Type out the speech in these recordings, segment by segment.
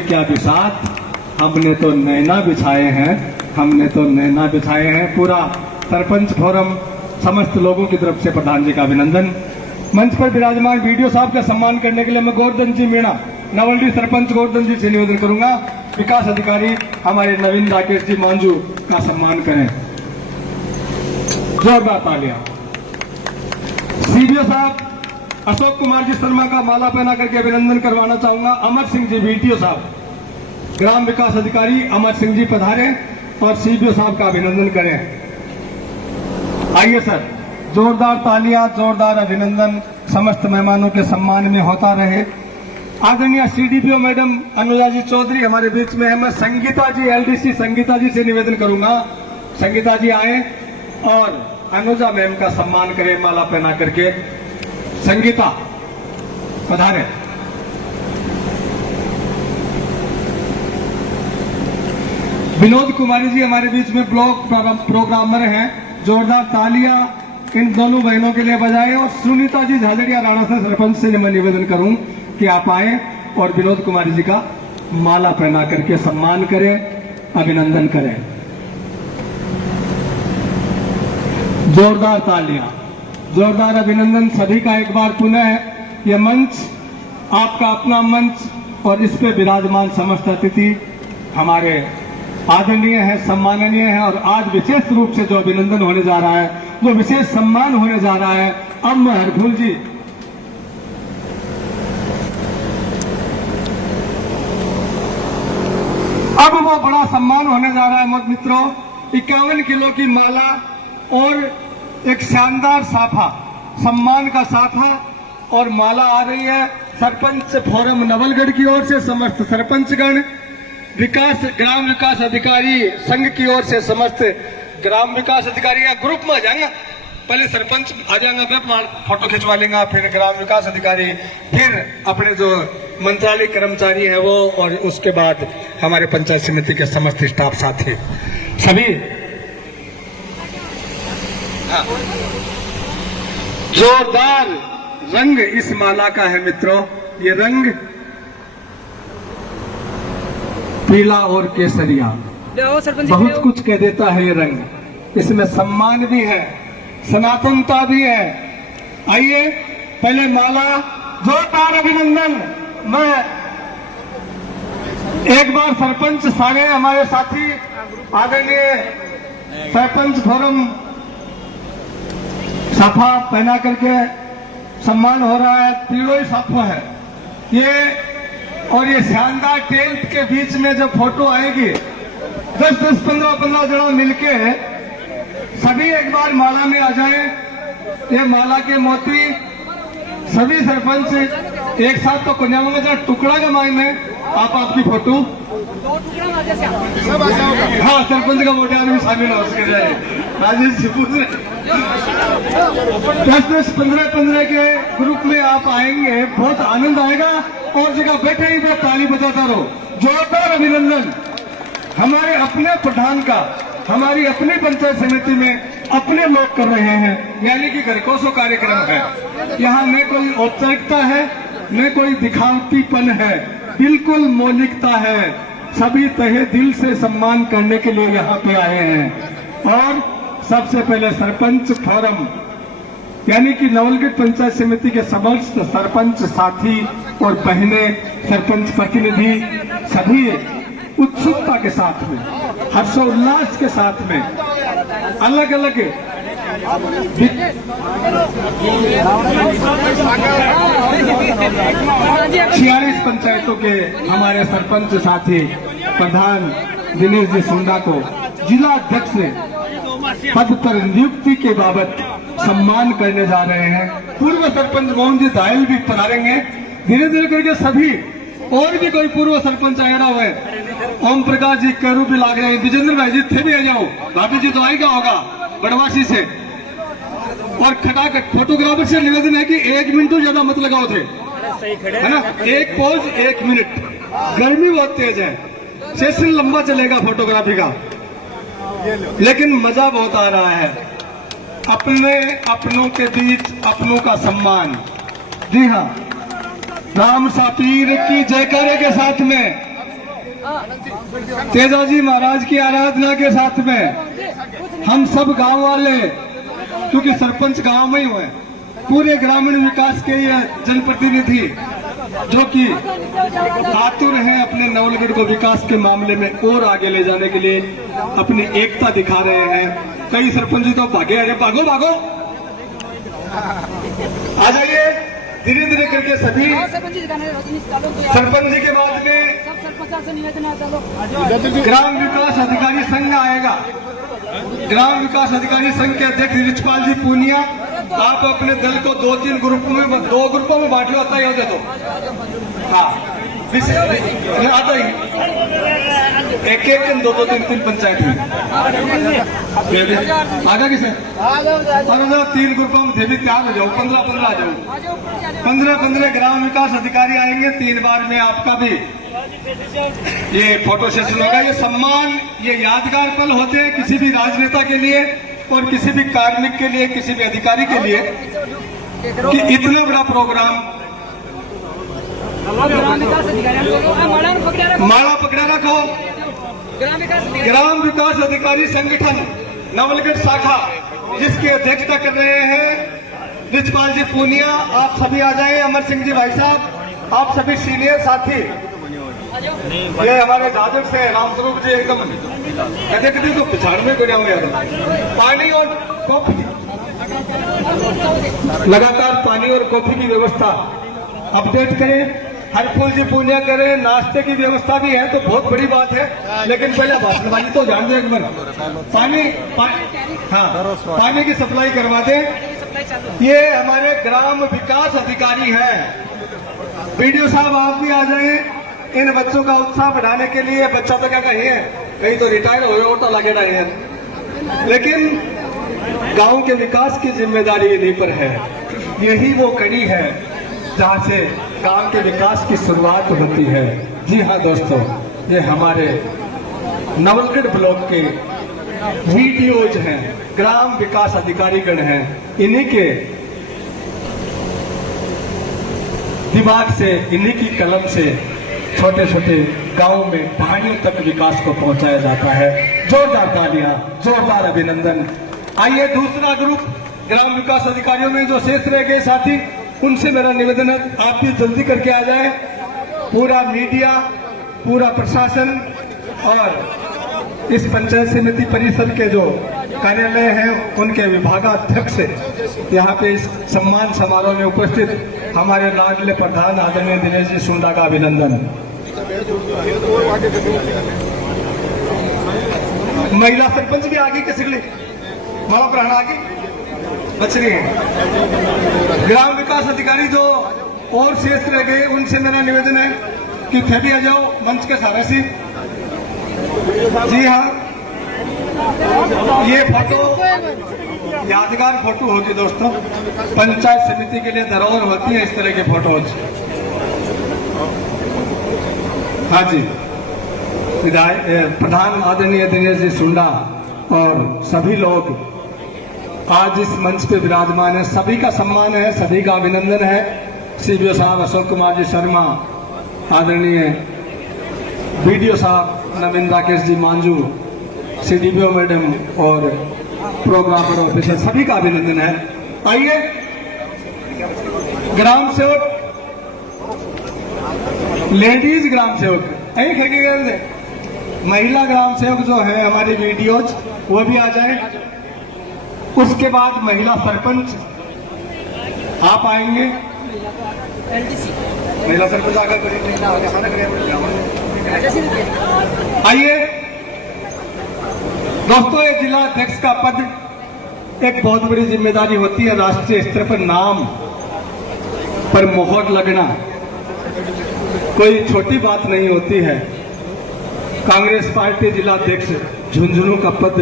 क्या बिसात, हमने तो नैना बिछाए हैं, हमने तो नैना बिछाए हैं। पूरा सरपंच फोरम समस्त लोगों की तरफ से प्रधान जी का अभिनंदन। मंच पर विराजमान वीडियो साहब का सम्मान करने के लिए मैं गोवर्धन जी मीणा, नवलडी सरपंच गोवर्धन जी से निवेदन करूंगा, विकास अधिकारी हमारे नवीन राकेश जी मांझू का सम्मान करें। जोरदार तालियां। सीडीओ साहब अशोक कुमार जी शर्मा का माला पहना करके अभिनंदन करवाना चाहूंगा। अमर सिंह जी बीटीओ साहब, ग्राम विकास अधिकारी अमर सिंह जी पधारे और सीडीओ साहब का अभिनंदन करें। आइए सर, जोरदार तालियां, जोरदार अभिनंदन समस्त मेहमानों के सम्मान में होता रहे। आदरणीय सीडीपीओ मैडम अनुजा जी चौधरी हमारे बीच में है। मैं संगीता जी एलडीसी संगीता जी से निवेदन करूंगा, संगीता जी आए और अनुजा मैम का सम्मान करें माला पहना करके। संगीता पधारे। विनोद कुमारी जी हमारे बीच में ब्लॉक प्रोग्रामर हैं, जोरदार तालियां इन दोनों बहनों के लिए बजाएं। और सुनीता जी झालड़िया राणा से सरपंच से मैं निवेदन करूं कि आप आए और विनोद कुमारी जी का माला पहना करके सम्मान करें, अभिनंदन करें। जोरदार तालियां, जोरदार अभिनंदन सभी का एक बार पुनः। यह मंच आपका अपना मंच और इस पे विराजमान समस्त अतिथि हमारे आदरणीय है, सम्माननीय है। और आज विशेष रूप से जो अभिनंदन होने जा रहा है, जो विशेष सम्मान होने जा रहा है, अब मैं हरफूल जी अब वो बड़ा सम्मान होने जा रहा है मत मित्रों। 51 किलो की माला और एक शानदार साफा, सम्मान का साफा और माला आ रही है सरपंच फोरम नवलगढ़ की ओर से। समस्त सरपंचगण, ग्राम विकास अधिकारी संघ की ओर से समस्त ग्राम विकास अधिकारी या ग्रुप में आ जाएंगे। पहले सरपंच आ जाएंगे, फिर फोटो खिंचवा लेंगे, फिर ग्राम विकास अधिकारी, फिर अपने जो मंत्रालय कर्मचारी है वो, और उसके बाद हमारे पंचायत समिति के समस्त स्टाफ साथी सभी। जोरदार रंग इस माला का है मित्रों। ये रंग पीला और केसरिया बहुत कुछ कह देता है ये रंग। इसमें सम्मान भी है, सनातनता भी है। आइए पहले माला, जोरदार अभिनंदन। मैं एक बार सरपंच सारे हमारे साथी आदरणीय सरपंच फोरम साफा पहना करके सम्मान हो रहा है। तीनों ही साफा है ये, और ये शानदार टेंट के बीच में जब फोटो आएगी 10-10, 15-15 जना मिलके सभी एक बार माला में आ जाए। ये माला के मोती सभी सरपंच एक साथ तो कन्या में जरा टुकड़ा का माई में आप आपकी फोटो, हाँ सरपंच का वोट भी शामिल हो उसके जाए। राजेश जी पूछ रहे 10-10, 15-15 के ग्रुप में आप आएंगे, बहुत आनंद आएगा। और जगह बैठे ही तो ताली बजाता रहो। जोरदार अभिनंदन हमारे अपने प्रधान का, हमारी अपनी पंचायत समिति में अपने लोग कर रहे हैं, यानी कि घरकोसो कार्यक्रम है। यहाँ न कोई औपचारिकता है, न कोई दिखावटीपन है, बिल्कुल मौलिकता है। सभी तहे दिल से सम्मान करने के लिए यहाँ पे आए हैं। और सबसे पहले सरपंच फोरम यानी कि नवलगढ़ पंचायत समिति के समस्त सरपंच साथी और बहने, सरपंच प्रतिनिधि सभी उत्सुकता के साथ में, हर्षोल्लास के साथ में अलग अलग 46 पंचायतों के हमारे सरपंच साथी प्रधान दिनेश जी सुंडा को जिला अध्यक्ष पद पर नियुक्ति के बाबत सम्मान करने जा रहे हैं। पूर्व सरपंच मोहन जी दायल भी पधारेंगे। धीरे धीरे करके सभी और भी कोई पूर्व सरपंच आया हुआ है, ओम प्रकाश जी करू भी लाग रहे हैं, विजेंद्र भाई जी थे भी आ जाओ, भाभी जी तो आएगा होगा बड़वासी से। और खटाखट फोटोग्राफर से निवेदन है कि 1 मिनट तो ज्यादा मत लगाओ थे, है ना, एक पोज 1 मिनट। गर्मी बहुत तेज है, सेशन लंबा चलेगा फोटोग्राफी का, लेकिन मजा बहुत आ रहा है। अपने अपनों के बीच अपनों का सम्मान। जी हाँ, राम सापीर की जयकारे के साथ में तेजाजी महाराज की आराधना के साथ में हम सब गांव वाले, क्योंकि सरपंच गांव में ही हुए, पूरे ग्रामीण विकास के ये जनप्रतिनिधि जो कि आतुर हैं अपने नवलगढ़ को विकास के मामले में और आगे ले जाने के लिए अपनी एकता दिखा रहे हैं। कई सरपंच जी तो भागे, अरे भागो भागो, आ जाइए धीरे धीरे करके। सभी सरपंच जी के बाद में ग्राम विकास अधिकारी संघ आएगा। ग्राम विकास अधिकारी संघ के अध्यक्ष रिचपाल जी पूनिया, आप अपने दल को 2-3 ग्रुपों में बांट लो, आता ही होते तो हाँ आता ही एक 2-3 पंचायत में आगा किसे 3 ग्रुपों में थे भी तैयार हो जाओ, 15 आ जाओ, 15 ग्राम विकास अधिकारी आएंगे। 3 बार में आपका भी ये फोटो सेशन होगा। ये सम्मान, ये यादगार पल होते हैं किसी भी राजनेता के लिए और किसी भी कार्मिक के लिए, किसी भी अधिकारी के लिए, कि इतना बड़ा प्रोग्राम माला पकड़ा रखो। ग्राम विकास अधिकारी संगठन नवलगढ़ शाखा, जिसकी अध्यक्षता कर रहे हैं रिचपाल जी पूनिया, आप सभी आ जाएं। अमर सिंह जी भाई साहब, आप सभी सीनियर साथी, ये हमारे दादर से रामस्वरूप जी एकदम कहते तो पिछाड़ में गिरा हुआ है। पानी और कॉफी, लगातार पानी और कॉफी की व्यवस्था अपडेट करें। हरफुल जी पूनिया करें, नाश्ते की व्यवस्था भी है तो बहुत बड़ी बात है, लेकिन पहले भाषणबाजी तो जान दो एक बार। पानी की सप्लाई करवा दें। ये हमारे ग्राम विकास अधिकारी हैं। बीडीओ साहब आप भी आ जाएं। इन बच्चों का उत्साह बढ़ाने के लिए, बच्चा तो क्या कहीं है, कहीं तो रिटायर हो ऑटो लगे रहे हैं, लेकिन गांव के विकास की जिम्मेदारी इन्हीं पर है। यही वो कड़ी है जहां से गांव के विकास की शुरुआत होती है। जी हाँ दोस्तों, ये हमारे नवलगढ़ ब्लॉक के वीडियोज हैं, ग्राम विकास अधिकारीगण हैं, इन्हीं के दिमाग से, इन्हीं की कलम से छोटे छोटे गांव में ढाणियों तक विकास को पहुंचाया जाता है। जोरदार तालियां, जोरदार अभिनंदन। आइए दूसरा ग्रुप ग्राम विकास अधिकारियों में जो शेष रह गए साथी, उनसे मेरा निवेदन है आप भी जल्दी करके आ जाए। पूरा मीडिया, पूरा प्रशासन और इस पंचायत समिति परिषद के जो कार्यालय हैं, उनके विभागाध्यक्ष यहाँ पे इस सम्मान समारोह में उपस्थित हमारे लाडले प्रधान आदरणीय दिनेश जी सुंडा का अभिनंदन। महिला सरपंच भी आगे किसी माला प्राण आगे बच रही है। ग्राम विकास अधिकारी जो और शेष रह गए, उनसे मेरा निवेदन है कि थे भी आ जाओ मंच के सहारे से। जी हाँ, ये फोटो यादगार फोटो होती दोस्तों, पंचायत समिति के लिए धरोहर होती है इस तरह के फोटोज। हाँ जी, विधायक प्रधान आदरणीय दिनेश जी सुंडा और सभी लोग आज इस मंच पे विराजमान है। सभी का सम्मान है, सभी का अभिनंदन है। सीबीओ साहब अशोक कुमार जी शर्मा, आदरणीय बीडीओ साहब नवीन राकेश जी मांझू, सीडीपीओ मैडम और प्रोग्रामर ऑफिसर, सभी का अभिनंदन है। आइए ग्राम सेवक, लेडीज ग्राम सेवक, एक महिला ग्राम सेवक जो है हमारी वीडियोज, वो भी आ जाए। उसके बाद महिला सरपंच आप आएंगे। महिला सरपंच आइए दोस्तों, ये जिला अध्यक्ष का पद एक बहुत बड़ी जिम्मेदारी होती है। राष्ट्रीय स्तर पर नाम पर मोहर लगना कोई छोटी बात नहीं होती है। कांग्रेस पार्टी जिला अध्यक्ष झुंझुनू का पद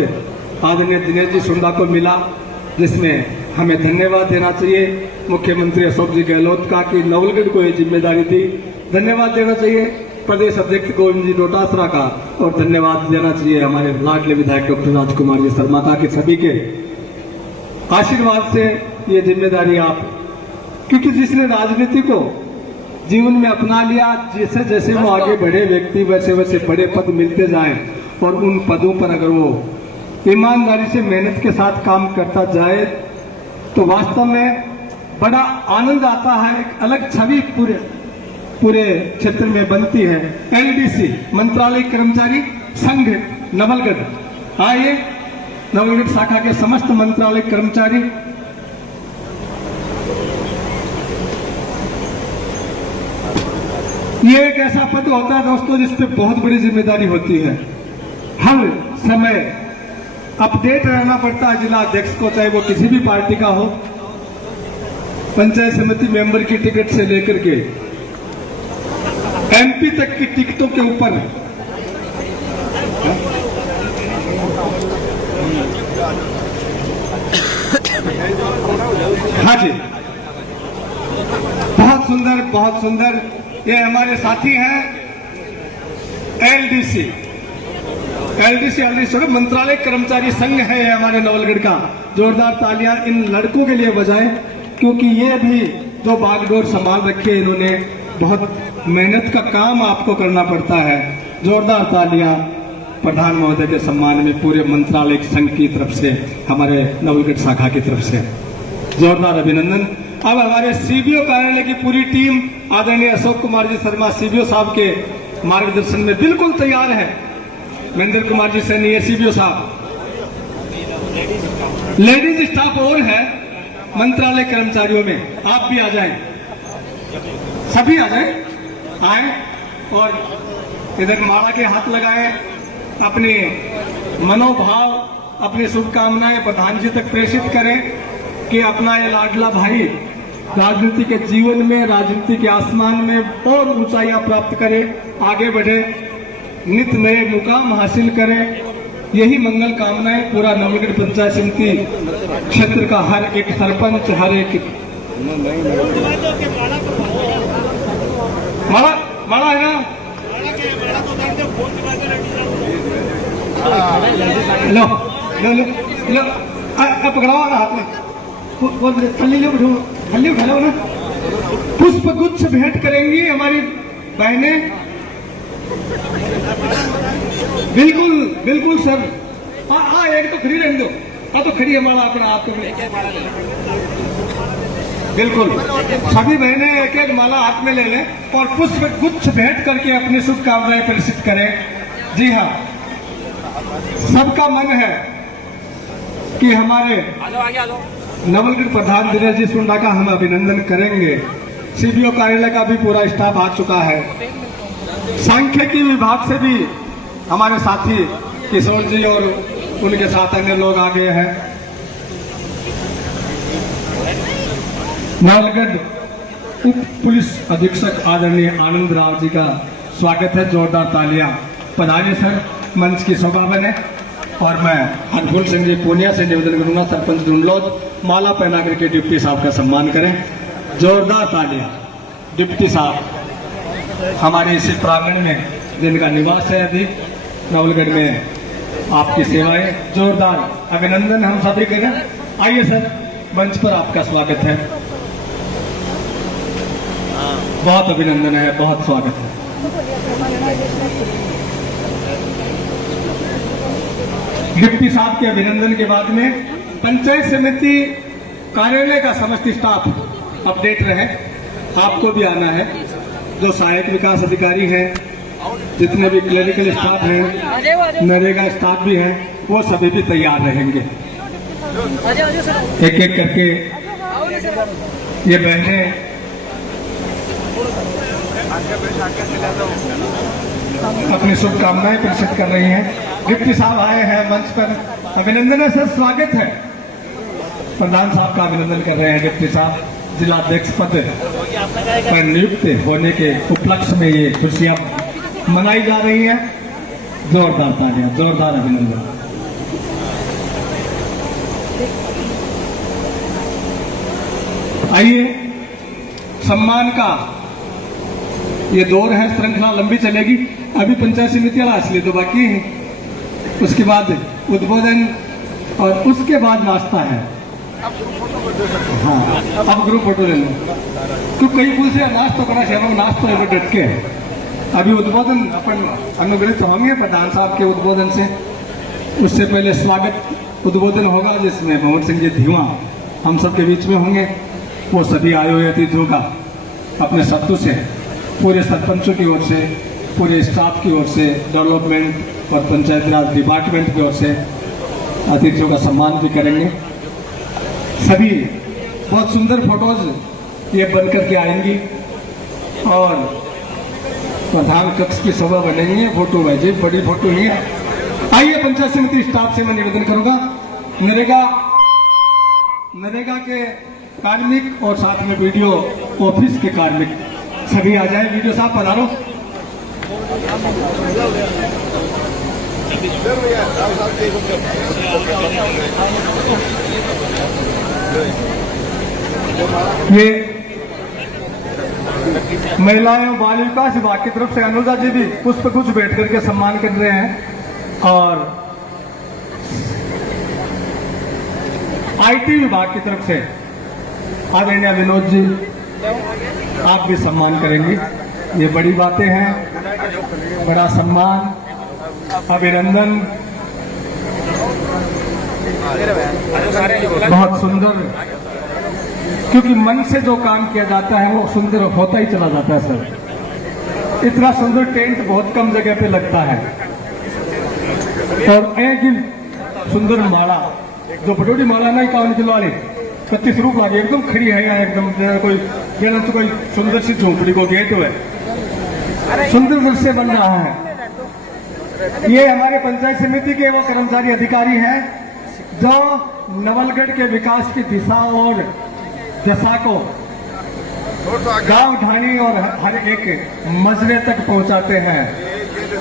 आदरणीय दिनेश जी सुंडा को मिला, जिसमें हमें धन्यवाद देना चाहिए मुख्यमंत्री अशोक जी गहलोत का कि नवलगढ़ को ये जिम्मेदारी दी। धन्यवाद देना चाहिए प्रदेश अध्यक्ष गोविंद जी डोटासरा का, और धन्यवाद देना चाहिए हमारे लाडले विधायक डॉक्टर राजकुमार जी शर्मा का, कि सभी के आशीर्वाद से ये जिम्मेदारी आप, क्योंकि जिसने राजनीति को जीवन में अपना लिया। जैसे जैसे वो आगे बढ़े व्यक्ति वैसे वैसे बड़े पद मिलते जाए और उन पदों पर अगर वो ईमानदारी से मेहनत के साथ काम करता जाए तो वास्तव में बड़ा आनंद आता है। एक अलग छवि पूरे क्षेत्र में बनती है। एलडीसी मंत्रालय कर्मचारी संघ नवलगढ़, आइए नवलगढ़ शाखा के समस्त मंत्रालय कर्मचारी ये एक ऐसा पद होता है दोस्तों जिस पे बहुत बड़ी जिम्मेदारी होती है। हर समय अपडेट रहना पड़ता है जिला अध्यक्ष को, चाहे वो किसी भी पार्टी का हो, पंचायत समिति मेंबर की टिकट से लेकर के एमपी तक की टिकटों के ऊपर हाँ जी, बहुत सुंदर बहुत सुंदर। ये हमारे साथी हैं एलडीसी मंत्रालय कर्मचारी संघ है ये हमारे नवलगढ़ का। जोरदार तालियां इन लड़कों के लिए बजाएं, क्योंकि ये भी जो बागडोर संभाल रखी है इन्होंने, बहुत मेहनत का काम आपको करना पड़ता है। जोरदार तालियां प्रधान महोदय के सम्मान में पूरे मंत्रालय संघ की तरफ से, हमारे नवलगढ़ शाखा की तरफ से जोरदार अभिनंदन। अब हमारे सीबीओ कार्यालय की पूरी टीम आदरणीय अशोक कुमार जी शर्मा सीबीओ साहब के मार्गदर्शन में बिल्कुल तैयार है। महेंद्र कुमार जी सैनी सीबीओ साहब, लेडीज स्टाफ और है मंत्रालय कर्मचारियों में, आप भी आ जाएं, सभी आ जाएं, आए और इधर माला के हाथ लगाएं, अपने मनोभाव अपनी शुभकामनाएं प्रधान जी तक प्रेषित करें कि अपना ये लाडला भाई राजनीति के जीवन में, राजनीति के आसमान में और ऊंचाइयां प्राप्त करे, आगे बढ़े, नित नए मुकाम हासिल करें। यही मंगल कामनाएं पूरा नवलगढ़ पंचायत समिति क्षेत्र का हर एक सरपंच, हर एक माला है ना, लो लो लो लो पकड़ाओ ना हाथ में, थल्ली उठा लो ना। पुष्प गुच्छ भेंट करेंगी हमारी बहनें। बिल्कुल बिल्कुल सर, हाँ एक तो खड़ी रहने दो, हाँ तो खड़ी है माला अपना आपको बिल्कुल सभी बहनें एक एक माला हाथ में ले लें और पुष्प गुच्छ भेंट करके अपनी शुभकामनाएं प्रेषित करें। जी हाँ, सबका मन है कि हमारे नवलगढ़ प्रधान दिनेश जी सुंडा का हम अभिनंदन करेंगे। सीबीओ कार्यालय का भी पूरा स्टाफ आ चुका है। सांख्यिकी विभाग से भी हमारे साथी किशोर जी और उनके साथ अन्य लोग आ गए हैं। नवलगढ़ उप पुलिस अधीक्षक आदरणीय आनंद राव जी का स्वागत है। जोरदार तालियां। पधारिए सर, मंच की शोभा बने। और मैं हरफुल सिंह जी पूनिया से निवेदन करूंगा, सरपंच ढूंढलोद, माला पहना करके डिप्टी साहब का सम्मान करें। जोरदार तालियां। डिप्टी साहब हमारे इसी प्रांगण में जिनका निवास है अभी नवलगढ़ में, आपकी सेवाएं, जोरदार अभिनंदन हम सभी करें। आइए सर, मंच पर आपका स्वागत है। बहुत अभिनंदन है, बहुत स्वागत है। डिप्टी साहब के अभिनंदन के बाद में पंचायत समिति कार्यालय का समस्त स्टाफ अपडेट रहे। आपको भी आना है, जो सहायक विकास अधिकारी हैं, जितने भी क्लरिकल स्टाफ हैं, नरेगा स्टाफ भी हैं, वो सभी भी तैयार रहेंगे। एक एक करके ये बहनें अपनी शुभकामनाएं प्रेषित कर रही हैं। डिप्टी साहब आए हैं मंच पर, अभिनंदन है सर, स्वागत है। प्रधान साहब का अभिनंदन कर रहे हैं। डिप्टी साहब जिला अध्यक्ष पद पर नियुक्त होने के उपलक्ष्य में ये खुशियां मनाई जा रही हैं। जोरदार तालियां, जोरदार अभिनंदन। आइए, सम्मान का ये दौर है, श्रृंखला लंबी चलेगी। अभी पंचायत समिति वाला असली तो बाकी है, उसके बाद उद्बोधन और उसके बाद नाश्ता है। हाँ अब ग्रुप फोटो ले लो तो कई कुल से नाश तो करा शहरों नाश तो है डट के अभी उद्बोधन अपन अनुग्रहित होंगे प्रधान साहब के उद्बोधन से। उससे पहले स्वागत उद्बोधन होगा जिसमें भंवर सिंह जी धीमा हम सबके बीच में होंगे। वो सभी आए हुए अतिथियों का अपने शब्दों से पूरे सरपंचों की ओर से, पूरे स्टाफ की ओर से, डेवलपमेंट और पंचायत राज डिपार्टमेंट की ओर से अतिथियों का सम्मान भी करेंगे। सभी बहुत सुंदर फोटोज ये बन करके आएंगी और प्रधान कक्ष की सभा बनेंगी। फोटो भाई बड़ी फोटो ही है। आइए पंचायत समिति स्टाफ से मैं निवेदन करूंगा, नरेगा के कार्मिक और साथ में वीडियो ऑफिस के कार्मिक सभी आ जाए। वीडियो साहब पधारो। ये महिलाएं और बाल विकास विभाग की तरफ से अनुजा जी भी पुष्प गुच्छ बैठ करके सम्मान कर रहे हैं और आईटी विभाग की तरफ से आदरणीय विनोद जी आप भी सम्मान करेंगे। ये बड़ी बातें हैं, बड़ा सम्मान, अभिनंदन, बहुत सुंदर, क्योंकि मन से जो काम किया जाता है वो सुंदर होता ही चला जाता है। सर इतना सुंदर टेंट बहुत कम जगह पे लगता है और एक सुंदर माला जो बटोड़ी माला ना 51 किलो वाली 25 रूप वाली एकदम खड़ी है यहाँ, एकदम कोई तो कोई सुंदर सी झोंपड़ी को गेट हुए सुंदर दृश्य बन रहा है। ये हमारे पंचायत समिति के वो कर्मचारी अधिकारी हैं जो नवलगढ़ के विकास की दिशा और दशा को गांव ढाणी और हर एक मजरे तक पहुंचाते हैं।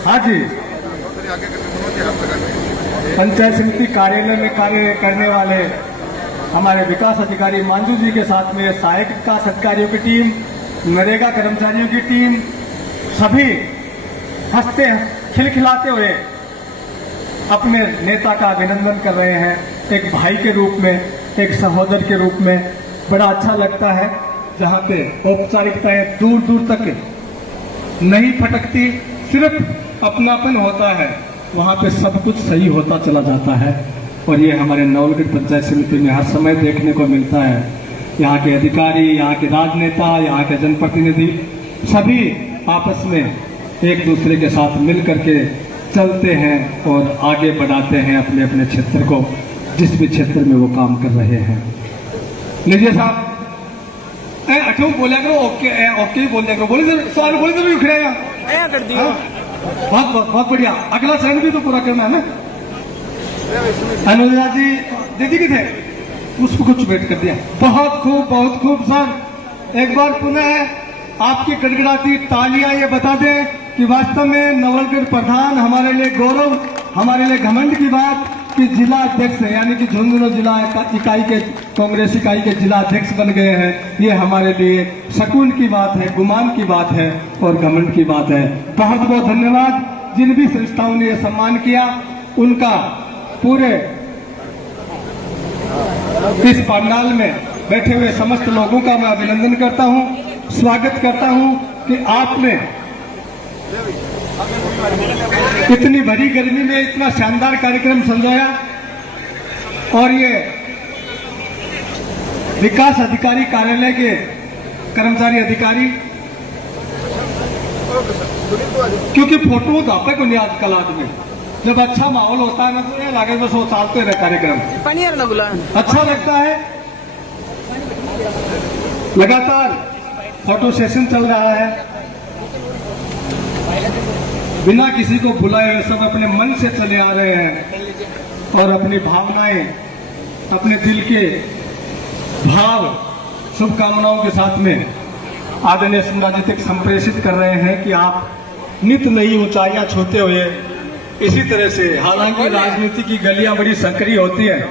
हाँ जी, पंचायत समिति कार्यालय में कार्य करने वाले हमारे विकास अधिकारी मांझू जी के साथ में सहायक विकास अधिकारियों की टीम, नरेगा कर्मचारियों की टीम, सभी हंसते खिलखिलाते हुए अपने नेता का अभिनंदन कर रहे हैं। एक भाई के रूप में, एक सहोदर के रूप में बड़ा अच्छा लगता है जहाँ पे औपचारिकताएं दूर दूर तक नहीं फटकती, सिर्फ अपनापन होता है, वहाँ पे सब कुछ सही होता चला जाता है। और ये हमारे नवलगढ़ पंचायत समिति में हर समय देखने को मिलता है। यहाँ के अधिकारी, यहाँ के राजनेता, यहाँ के जनप्रतिनिधि सभी आपस में एक दूसरे के साथ मिल करके चलते हैं और आगे बढ़ाते हैं अपने अपने क्षेत्र को, जिस भी क्षेत्र में वो काम कर रहे हैं। लीजिए साहब अठो बोलिया करो, ओके ओके बोल दिया करो, बोले सवाल बोले तो भी उखड़ेगा। बहुत बढ़िया, अगला चरण भी तो पूरा करना है ना। अनुजा जी दीदी की थे उसको कुछ वेट कर दिया। बहुत खूब सर, एक बार पुनः आपकी गड़गड़ाती तालियां ये बता दें कि वास्तव में नवलगढ़ प्रधान हमारे लिए गौरव, हमारे लिए घमंड की बात कि जिला अध्यक्ष यानी कि झुंझुनू जिला इकाई के कांग्रेस इकाई के जिला अध्यक्ष बन गए हैं। ये हमारे लिए शकून की बात है, गुमान की बात है और घमंड की बात है। बहुत बहुत धन्यवाद। जिन भी संस्थाओं ने यह सम्मान किया उनका पूरे इस पंडाल में बैठे हुए समस्त लोगों का मैं अभिनंदन करता हूं, स्वागत करता हूं कि आपने इतनी भरी गर्मी में इतना शानदार कार्यक्रम संजोया। और ये विकास अधिकारी कार्यालय के कर्मचारी अधिकारी, क्योंकि फोटो धापे को नहीं आजकल आदमी, जब अच्छा माहौल होता है ना तो ये लागे बस वो चालते रहे कार्यक्रम, अच्छा लगता है। लगातार फोटो सेशन चल रहा है, बिना किसी को बुलाए सब अपने मन से चले आ रहे हैं और अपनी भावनाएं, अपने दिल के भाव, शुभकामनाओं के साथ में आदरणीय सुंदर जी तक संप्रेषित कर रहे हैं कि आप नित नई ऊंचाइयां छूते हुए इसी तरह से, हालांकि राजनीति की गलियां बड़ी संकरी होती हैं,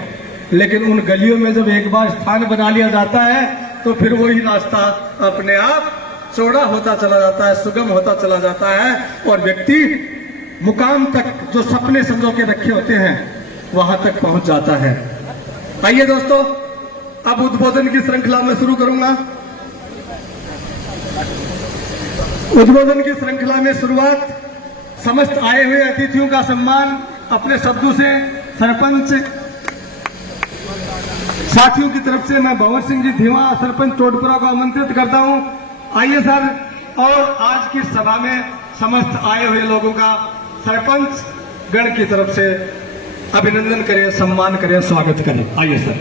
लेकिन उन गलियों में जब एक बार स्थान बना लिया जाता है तो फिर वही रास्ता अपने आप चौड़ा होता चला जाता है, सुगम होता चला जाता है और व्यक्ति मुकाम तक जो सपने संजो के रखे होते हैं वहां तक पहुंच जाता है। आइए दोस्तों, अब उद्बोधन की श्रृंखला में शुरू करूंगा। उद्बोधन की श्रृंखला में शुरुआत समस्त आए हुए अतिथियों का सम्मान अपने शब्दों से सरपंच साथियों की तरफ से मैं भंवर सिंह जी धीवा सरपंच टोटपुरा को आमंत्रित करता हूं। आइए सर, और आज की सभा में समस्त आए हुए लोगों का सरपंच गण की तरफ से अभिनंदन करें, सम्मान करें, स्वागत करें। आइए सर।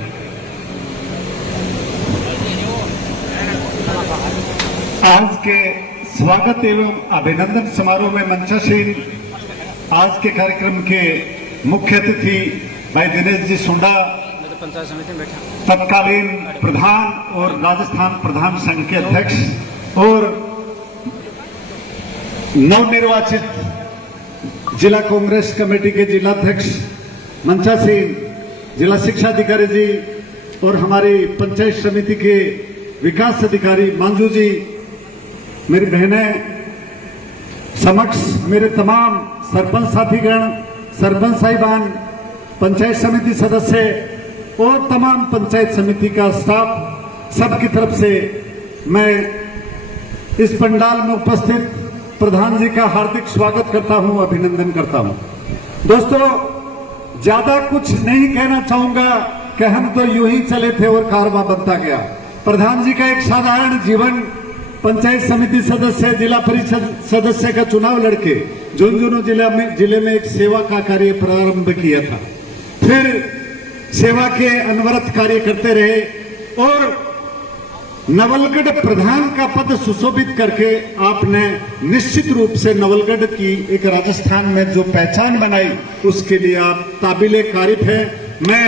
आज के स्वागत एवं अभिनंदन समारोह में मंचासीन आज के कार्यक्रम के मुख्य अतिथि भाई दिनेश जी सुंडा, तत्कालीन प्रधान और राजस्थान प्रधान संघ के अध्यक्ष और नवनिर्वाचित जिला कांग्रेस कमेटी के जिला अध्यक्ष मंचासीन जिला शिक्षा अधिकारी जी और हमारी पंचायत समिति के विकास अधिकारी मांजू जी, मेरी बहनें, समक्ष मेरे तमाम सरपंच साथीगण, सरपंच साहिबान, पंचायत समिति सदस्य और तमाम पंचायत समिति का स्टाफ, सबकी तरफ से मैं इस पंडाल में उपस्थित प्रधान जी का हार्दिक स्वागत करता हूं, अभिनंदन करता हूं। दोस्तों, ज्यादा कुछ नहीं कहना चाहूंगा कि हम तो यूं ही चले थे और कारवां बनता गया। प्रधान जी का एक साधारण जीवन, पंचायत समिति सदस्य, जिला परिषद सदस्य का चुनाव लड़के झुंझुनू जिले में एक सेवा का कार्य प्रारंभ किया था, फिर सेवा के अनवरत कार्य करते रहे और नवलगढ़ प्रधान का पद सुशोभित करके आपने निश्चित रूप से नवलगढ़ की एक राजस्थान में जो पहचान बनाई उसके लिए आप काबिले तारीफ है। मैं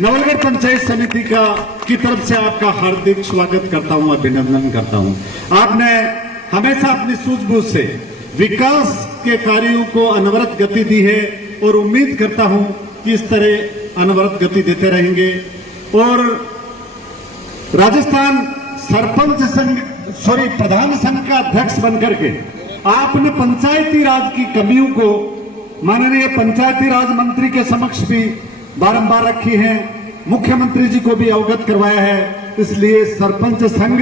नवलगढ़ पंचायत समिति की तरफ से आपका हार्दिक स्वागत करता हूं, अभिनंदन करता हूं। आपने हमेशा अपनी सूझबूझ से विकास के कार्यों को अनवरत गति दी है और उम्मीद करता हूं कि इस तरह अनवरत गति देते रहेंगे और राजस्थान सरपंच संघ प्रधान संघ का अध्यक्ष बनकर के आपने पंचायती राज की कमियों को माननीय पंचायती राज मंत्री के समक्ष भी बारंबार रखी है, मुख्यमंत्री जी को भी अवगत करवाया है। इसलिए सरपंच संघ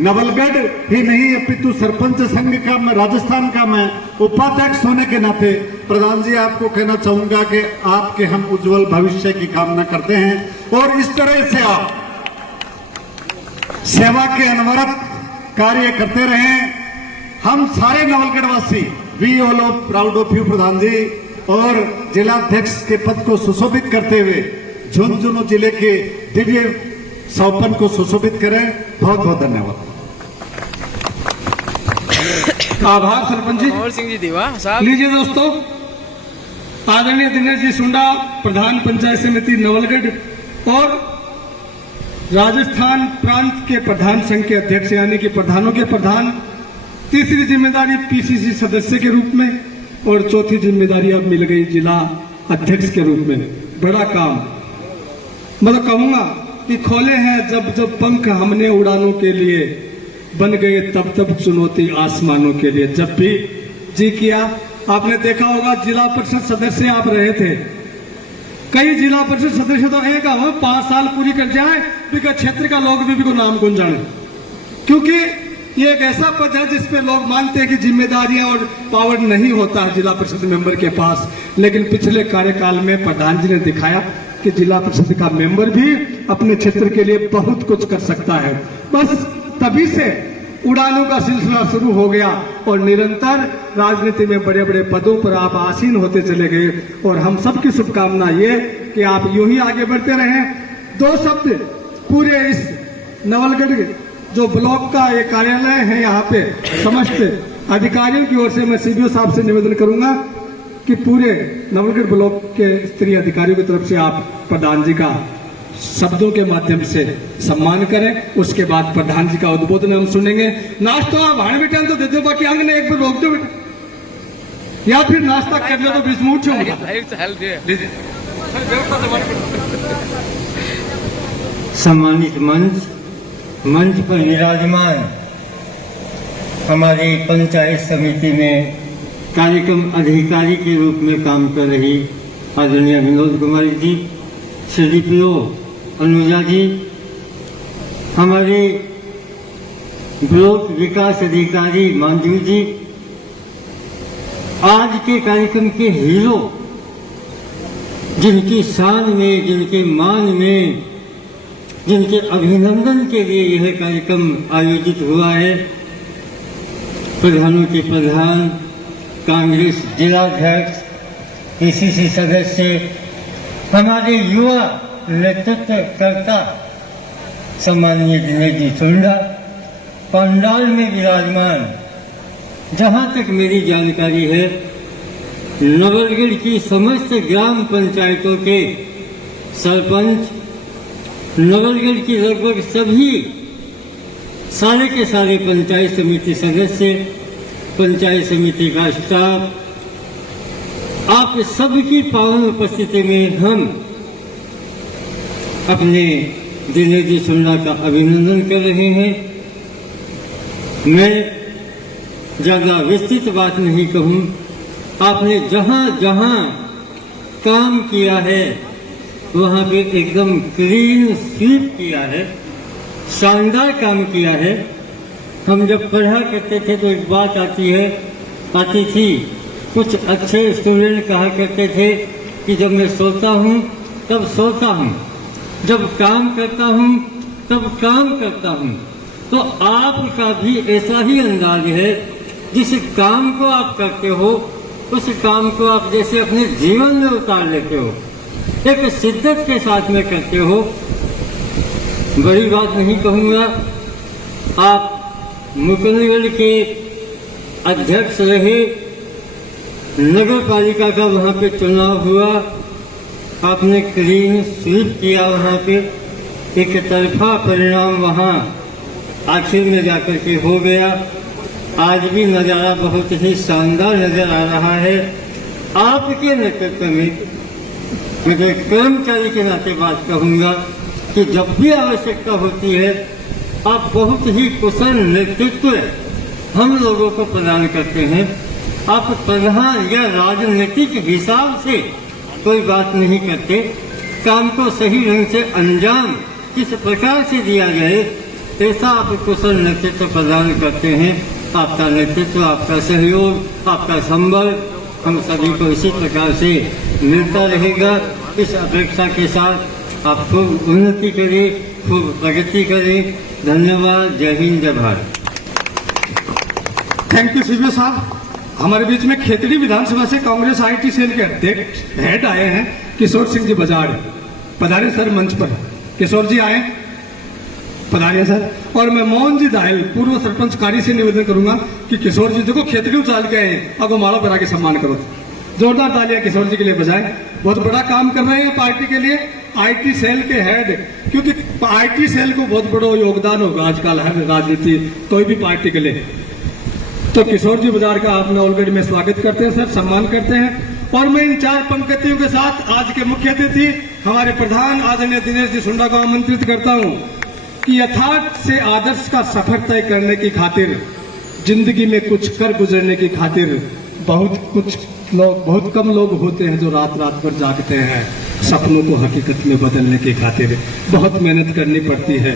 नवलगढ़ ही नहीं अपितु सरपंच संघ का मैं राजस्थान का मैं उपाध्यक्ष होने के नाते प्रधान जी आपको कहना चाहूंगा कि आपके हम उज्जवल भविष्य की कामना करते हैं और इस तरह से आप सेवा के अनवरत कार्य करते रहें। हम सारे नवलगढ़ वासी we all of proud of you प्रधान जी, और जिला अध्यक्ष के पद को सुशोभित करते हुए झुंझुनू जिले के दिव्य सौपन को सुशोभित करें। बहुत बहुत धन्यवाद। आभार सरपंच जी। भंवर सिंह जी दीवा साहब। लीजिए दोस्तों, आदरणीय दिनेश जी सुंडा, प्रधान पंचायत समिति नवलगढ़ और राजस्थान प्रांत के प्रधान संघ के अध्यक्ष यानी कि प्रधानों के प्रधान, तीसरी जिम्मेदारी पीसीसी सदस्य के रूप में और चौथी जिम्मेदारी अब मिल गई जिला अध्यक्ष के रूप में। बड़ा काम, मतलब कहूंगा कि खोले हैं जब जब पंख हमने उड़ानों के लिए, बन गए तब तब चुनौती आसमानों के लिए। जब भी जी किया, आपने देखा होगा जिला परिषद सदस्य आप रहे थे, कई जिला परिषद सदस्य तो एक 5 साल पूरी कर जाए बिका क्षेत्र का लोग भी को नाम कौन जाने, क्योंकि ये एक ऐसा पद है जिसपे लोग मानते हैं कि जिम्मेदारियां और पावर नहीं होता जिला परिषद मेंबर के पास। लेकिन पिछले कार्यकाल में प्रधान जी ने दिखाया कि जिला परिषद का मेंबर भी अपने क्षेत्र के लिए बहुत कुछ कर सकता है। बस तभी से उड़ानों का सिलसिला शुरू हो गया और निरंतर राजनीति में बड़े बड़े पदों पर आप आसीन होते चले गए और हम सबकी शुभकामना ये कि आप यूं ही आगे बढ़ते रहें। 2 शब्द पूरे इस नवलगढ़ जो ब्लॉक का एक कार्यालय है, यहाँ पे समस्त अधिकारियों की ओर से मैं सीबीओ साहब से निवेदन करूंगा कि पूरे नवलगढ़ ब्लॉक के स्तरीय अधिकारियों की तरफ से आप प्रधान जी का शब्दों के माध्यम से सम्मान करें। उसके बाद प्रधान जी का उद्बोधन हम सुनेंगे। नाश्ता भाड़ बेटा तो दे दो, बाकी अंग ने एक बार रोक दो बेटा, या फिर नाश्ता कर लो तो बीच में उठो। सम्मानित मंच पर विराजमान हमारी पंचायत समिति में कार्यक्रम अधिकारी के रूप में काम कर रही आदरणीय विनोद कुमारी जी, श्री पीओ अनुजा जी, हमारे ब्लॉक विकास अधिकारी मांझू जी, आज के कार्यक्रम के हीरो, जिनकी शान में, जिनके मान में, जिनके अभिनंदन के लिए यह कार्यक्रम आयोजित हुआ है, प्रधानों के प्रधान, कांग्रेस जिलाध्यक्ष, पीसीसी सदस्य, हमारे युवा नेतृत्वकर्ता सम्माननीय दिनेश जी सुंडा, पंडाल में विराजमान, जहां तक मेरी जानकारी है नवलगढ़ की समस्त ग्राम पंचायतों के सरपंच, नवलगढ़ की लगभग सभी सारे के सारे पंचायत समिति सदस्य, पंचायत समिति का स्टाफ, आप सबकी पावन उपस्थिति में हम अपने दिनेश जी सुंडा का अभिनंदन कर रहे हैं। मैं ज्यादा विस्तृत बात नहीं कहूं, आपने जहां जहां काम किया है वहां पे एकदम क्लीन स्वीप किया है, शानदार काम किया है। हम जब पढ़ा करते थे तो एक बात आती थी, कुछ अच्छे स्टूडेंट कहा करते थे कि जब मैं सोता हूँ तब सोता हूँ, जब काम करता हूँ तब काम करता हूँ। तो आपका भी ऐसा ही अंदाज है, जिस काम को आप करते हो उस काम को आप जैसे अपने जीवन में उतार लेते हो, एक शिद्दत के साथ में करते हो। बड़ी बात नहीं कहूँगा, आप मुकुंदगढ़ के अध्यक्ष रहे, नगर पालिका का वहाँ पे चुनाव हुआ, आपने क्लीन स्वीप किया, वहाँ पे एक तरफा परिणाम वहाँ आखिर में जाकर के हो गया। आज भी नज़ारा बहुत ही शानदार नजर आ रहा है। आपके नेतृत्व में मैं तो एक कर्मचारी के नाते बात कहूँगा कि जब भी आवश्यकता होती है आप बहुत ही कुशल नेतृत्व हम लोगों को प्रदान करते हैं। आप प्रधान या राजनीतिक हिसाब से कोई बात नहीं करते, काम को सही ढंग से अंजाम किस प्रकार से दिया जाए ऐसा आप कुशल नेतृत्व प्रदान करते हैं। आपका नेतृत्व, आपका सहयोग, आपका संबल हम सभी को इसी प्रकार से मिलता रहेगा। इस अपेक्षा के साथ आप खूब उन्नति करें, खूब प्रगति करें। धन्यवाद। जय हिंद, जय भारत। थैंक यू सीबीओ साहब। हमारे बीच में खेतड़ी विधानसभा से कांग्रेस आईटी सेल के अध्यक्ष हेड आए हैं किशोर सिंह जी बजाड़, पधारे सर मंच पर। किशोर जी आए, पधारिए सर। और मैं मोहन जी दाहिल पूर्व सरपंच कारी से निवेदन करूंगा कि किशोर जी देखो खेतड़ी उछाल के आए, अगो माला पर आके सम्मान करो। जोरदार तालियां किशोर जी के लिए बजाएं। बहुत बड़ा काम कर रहे हैं पार्टी के लिए, आईटी सेल के हेड, क्योंकि आईटी सेल को बहुत बड़ा योगदान होगा आजकल हर राजनीति कोई भी पार्टी के लिए। तो किशोर जी बाजार का आप नवलगढ़ में स्वागत करते हैं सर, सम्मान करते हैं। और मैं इन चार पंक्तियों के साथ आज के मुख्य अतिथि हमारे प्रधान आदरणीय दिनेश जी सुंडा को आमंत्रित करता हूं कि यथार्थ से आदर्श का सफर तय करने की खातिर, जिंदगी में कुछ कर गुजरने की खातिर बहुत कम लोग होते हैं जो रात रात भर जागते हैं। सपनों को हकीकत में बदलने की खातिर बहुत मेहनत करनी पड़ती है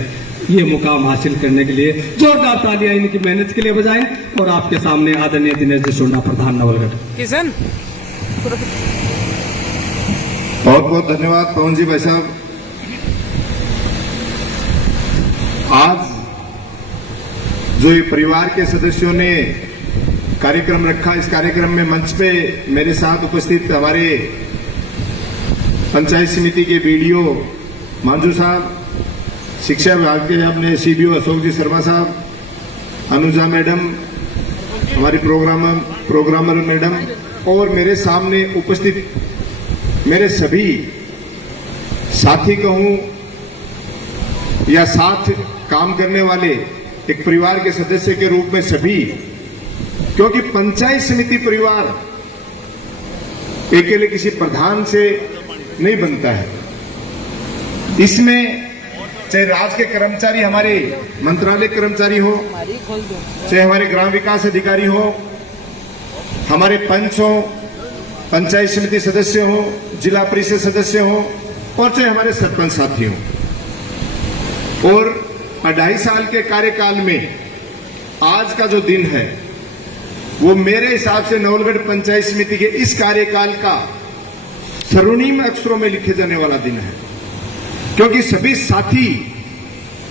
ये मुकाम हासिल करने के लिए। जोरदार तालियां इनकी मेहनत के लिए बजाएं। और आपके सामने आदरणीय दिनेश जी सुंडा, प्रधान नवलगढ़। किशन बहुत बहुत धन्यवाद पवन जी भाई साहब। आज जो ये परिवार के सदस्यों ने कार्यक्रम रखा, इस कार्यक्रम में मंच पे मेरे साथ उपस्थित हमारे पंचायत समिति के बीडीओ मांझू साहब, शिक्षा विभाग के अपने सीबीओ अशोक जी शर्मा साहब, अनुजा मैडम, हमारी प्रोग्रामर मैडम, और मेरे सामने उपस्थित मेरे सभी साथी कहूं या साथ काम करने वाले एक परिवार के सदस्य के रूप में सभी, क्योंकि पंचायत समिति परिवार अकेले किसी प्रधान से नहीं बनता है। इसमें चाहे राज के कर्मचारी, हमारे मंत्रालय कर्मचारी हो, चाहे हमारे ग्राम विकास अधिकारी हो, हमारे पंच हो, पंचायत समिति सदस्य हो, जिला परिषद सदस्य हो, और चाहे हमारे सरपंच साथी हो, और 2.5 साल के कार्यकाल में आज का जो दिन है वो मेरे हिसाब से नवलगढ़ पंचायत समिति के इस कार्यकाल का स्वर्णिम अक्षरों में लिखे जाने वाला दिन है, क्योंकि सभी साथी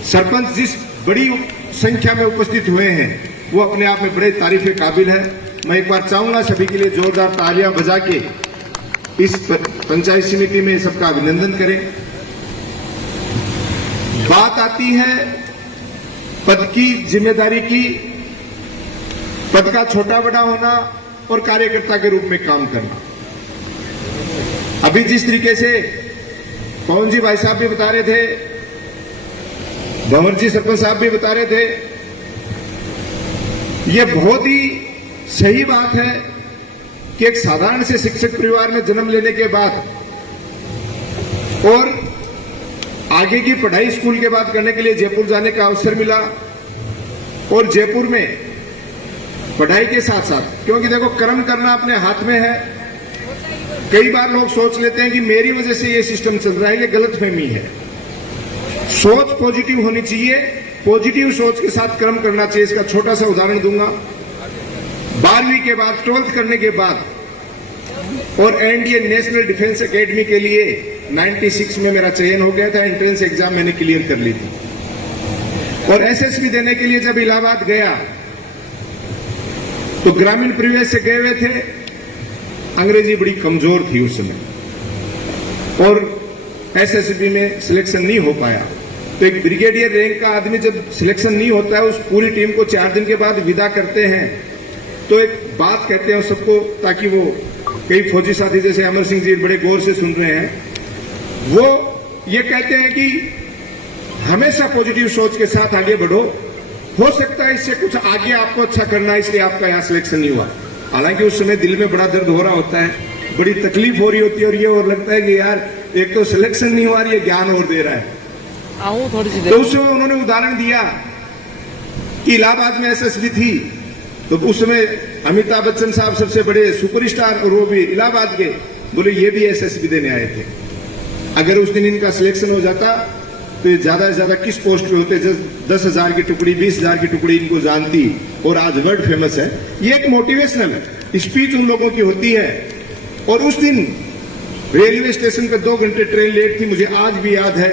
सरपंच जिस बड़ी संख्या में उपस्थित हुए हैं वो अपने आप में बड़े तारीफ काबिल है। मैं एक बार चाहूंगा सभी के लिए जोरदार तालियां बजा के इस पंचायत समिति में सबका अभिनंदन करें। बात आती है पद की, जिम्मेदारी की, पद का छोटा बड़ा होना और कार्यकर्ता के रूप में काम करना। अभी जिस तरीके से पवन जी भाई साहब भी बता रहे थे, भंवर जी सरपंच साहब भी बता रहे थे, यह बहुत ही सही बात है कि एक साधारण से शिक्षक परिवार में जन्म लेने के बाद और आगे की पढ़ाई स्कूल के बाद करने के लिए जयपुर जाने का अवसर मिला और जयपुर में पढ़ाई के साथ साथ, क्योंकि देखो कर्म करना अपने हाथ में है। कई बार लोग सोच लेते हैं कि मेरी वजह से ये सिस्टम चल रहा है, ये गलतफहमी है। सोच पॉजिटिव होनी चाहिए, पॉजिटिव सोच के साथ कर्म करना चाहिए। इसका छोटा सा उदाहरण दूंगा। 12वीं के बाद 12th करने के बाद और एनडीए नेशनल डिफेंस एकेडमी के लिए 96 में मेरा चयन हो गया था। एंट्रेंस एग्जाम मैंने क्लियर कर ली थी और एसएसबी देने के लिए जब इलाहाबाद गया तो ग्रामीण परिवेश से गए हुए थे, अंग्रेजी बड़ी कमजोर थी उस समय और एसएसबी में सिलेक्शन नहीं हो पाया। तो एक ब्रिगेडियर रैंक का आदमी जब सिलेक्शन नहीं होता है, उस पूरी टीम को 4 दिन के बाद विदा करते हैं तो एक बात कहते हैं सबको, ताकि वो कई फौजी साथी जैसे अमर सिंह जी बड़े गौर से सुन रहे हैं, वो ये कहते हैं कि हमेशा पॉजिटिव सोच के साथ आगे बढ़ो, हो सकता है इससे कुछ आगे आपको अच्छा करना है, इसलिए आपका यहाँ सिलेक्शन नहीं हुआ। हालांकि उस समय दिल में बड़ा दर्द हो रहा होता है, बड़ी तकलीफ हो रही होती है और ये और लगता है कि यार एक तो सिलेक्शन नहीं हुआ, ये ज्ञान और दे रहा है। तो उस समय उन्होंने उदाहरण दिया कि इलाहाबाद में एसएसबी थी तो उस समय अमिताभ बच्चन साहब सबसे बड़े सुपरस्टार और वो भी इलाहाबाद के, बोले ये भी एसएसबी देने आए थे। अगर उस दिन इनका सिलेक्शन हो जाता तो ये ज्यादा से ज्यादा किस पोस्ट पे होते, 10,000 की टुकड़ी, 20,000 की टुकड़ी इनको जानती और आज वर्ल्ड फेमस है। ये एक मोटिवेशनल स्पीच उन लोगों की होती है। और उस दिन रेलवे स्टेशन पे 2 घंटे ट्रेन लेट थी, मुझे आज भी याद है।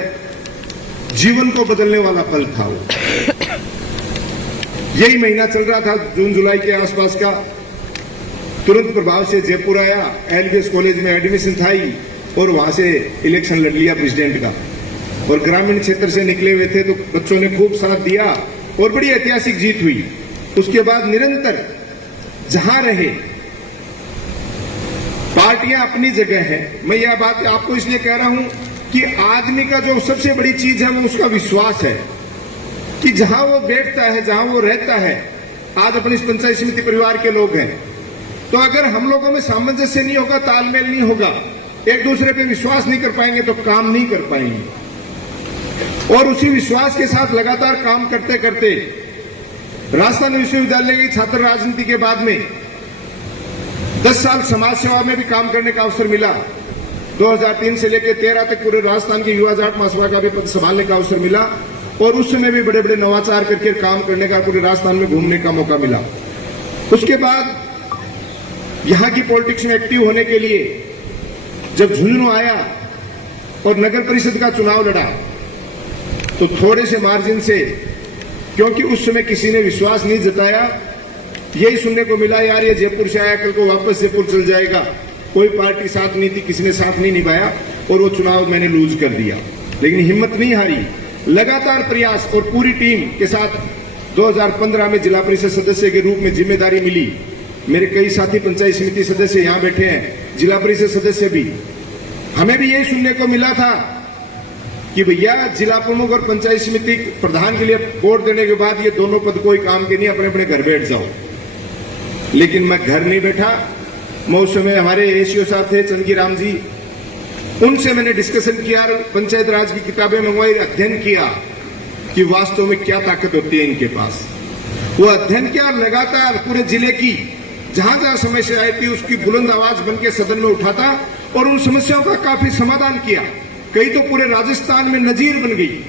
जीवन को बदलने वाला पल था वो। यही महीना चल रहा था जून जुलाई के आसपास का। तुरंत प्रभाव से जयपुर आया, एलबीएस कॉलेज में एडमिशन था और वहां से इलेक्शन लड़ लिया प्रेसिडेंट का। और ग्रामीण क्षेत्र से निकले हुए थे तो बच्चों ने खूब साथ दिया और बड़ी ऐतिहासिक जीत हुई। उसके बाद निरंतर जहां रहे, पार्टियां अपनी जगह है। मैं यह बात आपको इसलिए कह रहा हूं कि आदमी का जो सबसे बड़ी चीज है वो उसका विश्वास है कि जहां वो बैठता है, जहां वो रहता है। आज अपनी इस पंचायत समिति परिवार के लोग हैं, तो अगर हम लोगों में सामंजस्य नहीं होगा, तालमेल नहीं होगा, एक दूसरे पे विश्वास नहीं कर पाएंगे तो काम नहीं कर पाएंगे। और उसी विश्वास के साथ लगातार काम करते करते राजस्थान विश्वविद्यालय की छात्र राजनीति के बाद में 10 साल समाज सेवा में भी काम करने का अवसर मिला। 2003 से लेकर 13 तक पूरे राजस्थान के युवा जाट महासभा का भी पद संभालने का अवसर मिला और उस समय भी बड़े बड़े नवाचार करके काम करने का, पूरे राजस्थान में घूमने का मौका मिला। उसके बाद यहां की पॉलिटिक्स में एक्टिव होने के लिए जब झुंझुनू आया और नगर परिषद का चुनाव लड़ा तो थोड़े से मार्जिन से, क्योंकि उस समय किसी ने विश्वास नहीं जताया, यही सुनने को मिला यार ये जयपुर से आया, कल को वापस जयपुर चल जाएगा। कोई पार्टी साथ नहीं थी, किसी ने साथ नहीं निभाया और वो चुनाव मैंने लूज कर दिया। लेकिन हिम्मत नहीं हारी, लगातार प्रयास और पूरी टीम के साथ 2015 में जिला परिषद सदस्य के रूप में जिम्मेदारी मिली। मेरे कई साथी पंचायत समिति सदस्य यहां बैठे हैं, जिला परिषद सदस्य भी। हमें भी यही सुनने को मिला था कि भैया जिला प्रमुख और पंचायत समिति प्रधान के लिए वोट देने के बाद ये दोनों पद कोई काम के नहीं, अपने अपने घर बैठ जाओ। लेकिन मैं घर नहीं बैठा। मैं उस समय हमारे एसीओ साहब थे चंदगी राम जी, उनसे मैंने डिस्कशन किया, पंचायत राज की किताबें मंगवाई, अध्ययन किया कि वास्तव में क्या ताकत होती है इनके पास। वो अध्ययन किया, लगातार पूरे जिले की जहां जहां समस्या आई थी उसकी बुलंद आवाज बन के सदन में उठाता और उन समस्याओं का काफी समाधान किया। कई तो पूरे राजस्थान में नजीर बन गई।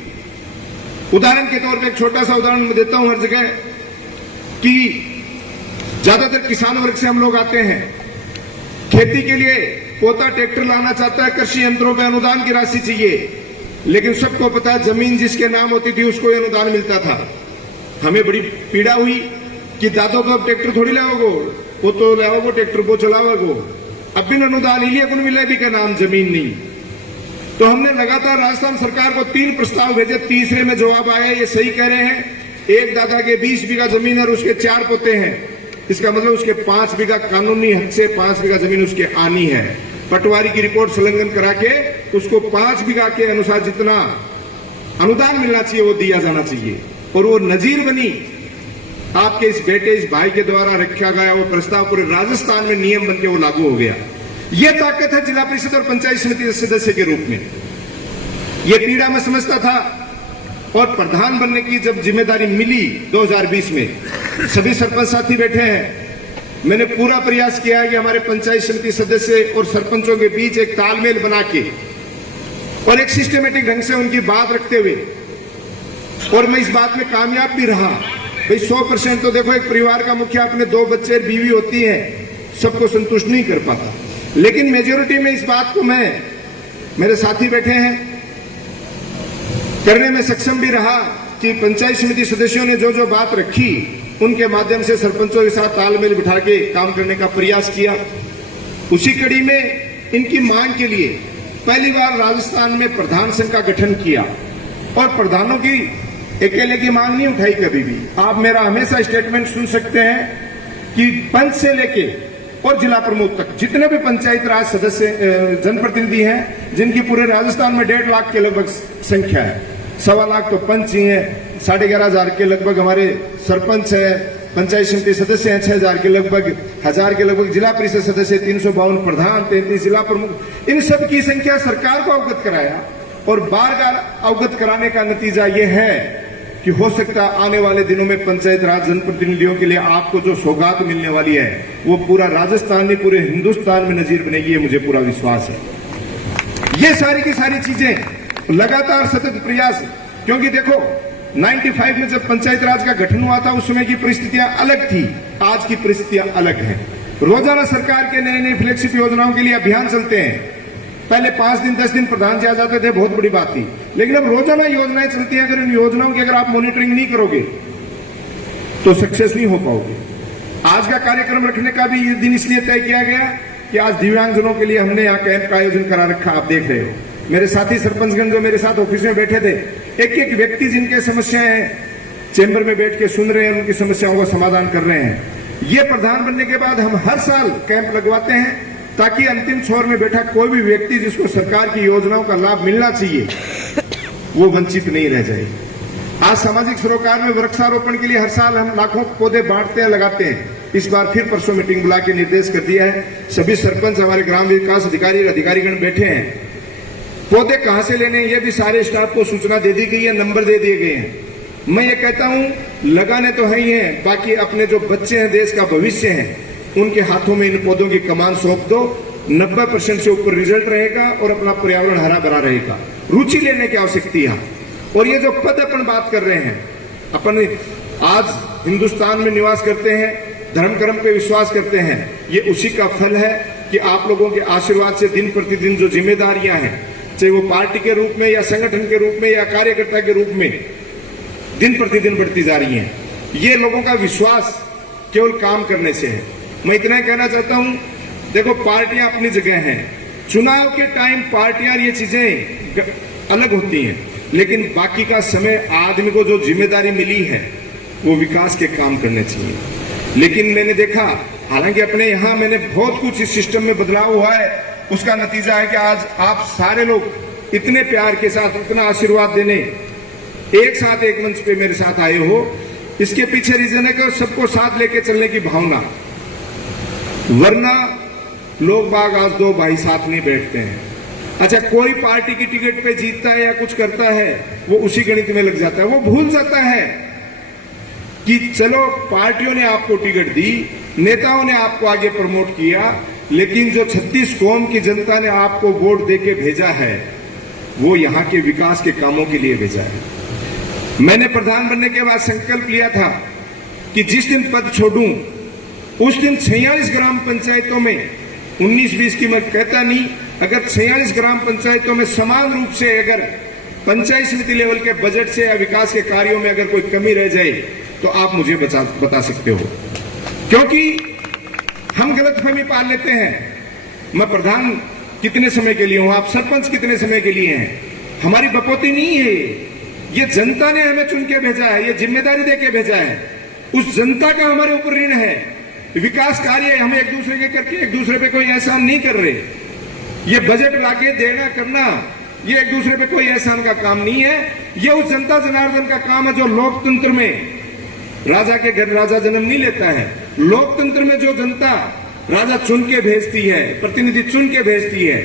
उदाहरण के तौर पे एक छोटा सा उदाहरण मैं देता हूं हर जगह कि ज्यादातर किसान वर्ग से हम लोग आते हैं, खेती के लिए पोता ट्रैक्टर लाना चाहता है, कृषि यंत्रों पे अनुदान की राशि चाहिए, लेकिन सबको पता है जमीन जिसके नाम होती थी उसको ही अनुदान मिलता था। हमें बड़ी पीड़ा हुई कि दादो तो अब ट्रैक्टर थोड़ी लाओगो, वो तो लाओगो ट्रैक्टर वो चलाओगो, अब बिन अनुदान इलिए कुन मिले भी का नाम जमीन नहीं। तो हमने लगातार राजस्थान सरकार को 3 प्रस्ताव भेजे, तीसरे में जवाब आया ये सही कह रहे हैं, एक दादा के 20 बीघा जमीन और उसके 4 पोते हैं, इसका मतलब उसके 5 बीघा कानूनी हक से 5 बीघा जमीन उसके आनी है। पटवारी की रिपोर्ट संलग्न करा के उसको 5 बीघा के अनुसार जितना अनुदान मिलना चाहिए वो दिया जाना चाहिए। और वो नजीर बनी आपके इस बेटे इस भाई के द्वारा रखा गया वो प्रस्ताव पूरे राजस्थान में नियम बन के वो लागू हो गया। ये ताकत है जिला परिषद और पंचायत समिति सदस्य के रूप में। ये पीड़ा मैं समझता था और प्रधान बनने की जब जिम्मेदारी मिली 2020 में, सभी सरपंच साथी बैठे हैं, मैंने पूरा प्रयास किया है कि हमारे पंचायत समिति सदस्य और सरपंचों के बीच एक तालमेल बना के और एक सिस्टमेटिक ढंग से उनकी बात रखते हुए, और मैं इस बात में कामयाब भी रहा। भाई 100% तो देखो एक परिवार का मुखिया अपने 2 बच्चे बीवी होती है, सबको संतुष्ट नहीं कर पाता, लेकिन मेजोरिटी में इस बात को मैं, मेरे साथी बैठे हैं, करने में सक्षम भी रहा कि पंचायत समिति सदस्यों ने जो जो बात रखी उनके माध्यम से सरपंचों के साथ तालमेल बिठा के काम करने का प्रयास किया। उसी कड़ी में इनकी मांग के लिए पहली बार राजस्थान में प्रधान संघ का गठन किया और प्रधानों की अकेले की मांग नहीं उठाई कभी भी। आप मेरा हमेशा स्टेटमेंट सुन सकते हैं कि पंच से लेके और जिला प्रमुख तक जितने भी पंचायत राज सदस्य जनप्रतिनिधि हैं, जिनकी पूरे राजस्थान में 1.5 लाख के लगभग संख्या है, 1.25 लाख तो पंच ही है, 11,500 के लगभग हमारे सरपंच है, पंचायत समिति सदस्य हैं 6,000 के लगभग, 1,000 के लगभग जिला परिषद सदस्य, 352 प्रधान, 33 जिला प्रमुख, इन सब की संख्या सरकार को अवगत कराया। और बार-बार अवगत कराने का नतीजा ये है कि हो सकता है आने वाले दिनों में पंचायत राज जनप्रतिनिधियों के लिए आपको जो सौगात मिलने वाली है वो पूरा राजस्थान नहीं पूरे हिंदुस्तान में नजीर बनेगी, ये मुझे पूरा विश्वास है। ये सारी की सारी चीजें लगातार सतत प्रयास, क्योंकि देखो 95 में जब पंचायत राज का गठन हुआ था उस समय की परिस्थितियां अलग थी, आज की परिस्थितियां अलग हैं। रोजाना सरकार के नए नए फ्लैगशिप योजनाओं के लिए अभियान चलते हैं। पहले 5 दिन 10 दिन प्रधान जी आ जाते थे, बहुत बड़ी बात थी, लेकिन अब रोजाना योजनाएं चलती हैं। अगर इन योजनाओं की अगर आप मॉनिटरिंग नहीं करोगे तो सक्सेस नहीं हो पाओगे। आज का कार्यक्रम रखने का भी ये दिन इसलिए तय किया गया कि आज दिव्यांगजनों के लिए हमने यहाँ कैंप का आयोजन करा रखा, आप देख रहे हो। मेरे साथी सरपंचगण जो मेरे साथ ऑफिस में बैठे थे, एक एक व्यक्ति जिनके समस्याएं हैं चेंबर में बैठ के सुन रहे हैं, उनकी समस्याओं का समाधान कर रहे हैं। ये प्रधान बनने के बाद हम हर साल कैंप लगवाते हैं ताकि अंतिम छोर में बैठा कोई भी व्यक्ति जिसको सरकार की योजनाओं का लाभ मिलना चाहिए वो वंचित नहीं रह जाए। आज सामाजिक सरोकार में वृक्षारोपण के लिए हर साल हम लाखों पौधे बांटते हैं, लगाते हैं। इस बार फिर परसों मीटिंग बुला के निर्देश कर दिया है, सभी सरपंच हमारे ग्राम विकास अधिकारी और अधिकारीगण बैठे हैं। पौधे कहां से लेने ये भी सारे स्टाफ को सूचना दे दी गई है, नंबर दे दिए गए हैं। मैं ये कहता हूं लगाने तो है ही है, बाकी अपने जो बच्चे हैं, देश का भविष्य है, उनके हाथों में इन पौधों की कमान सौंप दो। 90% से ऊपर रिजल्ट रहेगा और अपना पर्यावरण हरा भरा रहेगा। रुचि लेने की आवश्यकता है। और ये जो पद अपन बात कर रहे हैं, अपन आज हिंदुस्तान में निवास करते हैं, धर्म कर्म पे विश्वास करते हैं, ये उसी का फल है कि आप लोगों के आशीर्वाद से दिन प्रतिदिन जो जिम्मेदारियां हैं, चाहे वो पार्टी के रूप में या संगठन के रूप में या कार्यकर्ता के रूप में, दिन प्रतिदिन बढ़ती जा रही हैं। ये लोगों का विश्वास केवल काम करने से है। मैं इतना ही कहना चाहता हूं, देखो पार्टियां अपनी जगह हैं, चुनाव के टाइम पार्टियां ये चीजें अलग होती हैं, लेकिन बाकी का समय आदमी को जो जिम्मेदारी मिली है वो विकास के काम करने चाहिए। लेकिन मैंने देखा, हालांकि अपने यहाँ मैंने बहुत कुछ इस सिस्टम में बदलाव हुआ है, उसका नतीजा है कि आज आप सारे लोग इतने प्यार के साथ, इतना आशीर्वाद देने एक साथ एक मंच पे मेरे साथ आए हो। इसके पीछे रीजन है कि सबको साथ लेके चलने की भावना, वरना लोग बाग आज 2 भाई साथ नहीं बैठते हैं। अच्छा, कोई पार्टी की टिकट पे जीतता है या कुछ करता है, वो उसी गणित में लग जाता है। वो भूल जाता है कि चलो पार्टियों ने आपको टिकट दी, नेताओं ने आपको आगे प्रमोट किया, लेकिन जो 36 कौम की जनता ने आपको वोट देके भेजा है वो यहाँ के विकास के कामों के लिए भेजा है। मैंने प्रधान बनने के बाद संकल्प लिया था कि जिस दिन पद छोड़ूं उस दिन 46 ग्राम पंचायतों में 19-20 की मैं कहता नहीं, अगर 46 ग्राम पंचायतों में समान रूप से अगर पंचायत समिति लेवल के बजट से या विकास के कार्यों में अगर कोई कमी रह जाए तो आप मुझे बता सकते हो। क्योंकि हम गलतफहमी पाल लेते हैं, मैं प्रधान कितने समय के लिए हूं, आप सरपंच कितने समय के लिए हैं। हमारी बकौती नहीं है, ये जनता ने हमें चुन के भेजा है, ये जिम्मेदारी दे के भेजा है। उस जनता का हमारे ऊपर ऋण है। विकास कार्य हम एक दूसरे के करके एक दूसरे पे कोई एहसान नहीं कर रहे। ये बजट लाके देना करना ये एक दूसरे पे कोई एहसान का काम नहीं है। ये उस जनता जनार्दन का काम है जो लोकतंत्र में राजा के घर राजा जन्म नहीं लेता है। लोकतंत्र में जो जनता राजा चुन के भेजती है, प्रतिनिधि चुन के भेजती है,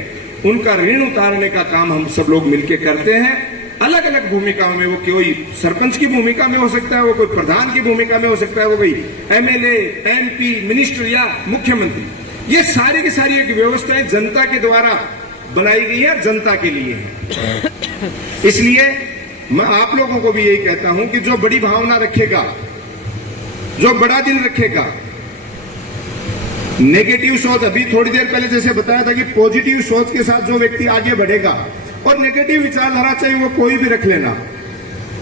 उनका ऋण उतारने का काम हम सब लोग मिलकर करते हैं। अलग अलग भूमिकाओं में, वो कोई सरपंच की भूमिका में हो सकता है, वो कोई प्रधान की भूमिका में हो सकता है, वो कोई एमएलए, एमपी, मिनिस्टर या मुख्यमंत्री। ये सारी की सारी एक व्यवस्थाएं जनता के द्वारा बनाई गई है, जनता के लिए है। इसलिए मैं आप लोगों को भी यही कहता हूं कि जो बड़ी भावना रखेगा, जो बड़ा दिल रखेगा, नेगेटिव सोच, अभी थोड़ी देर पहले जैसे बताया था कि पॉजिटिव सोच के साथ जो व्यक्ति आगे बढ़ेगा, और नेगेटिव विचारधारा चाहे वो कोई भी रख लेना,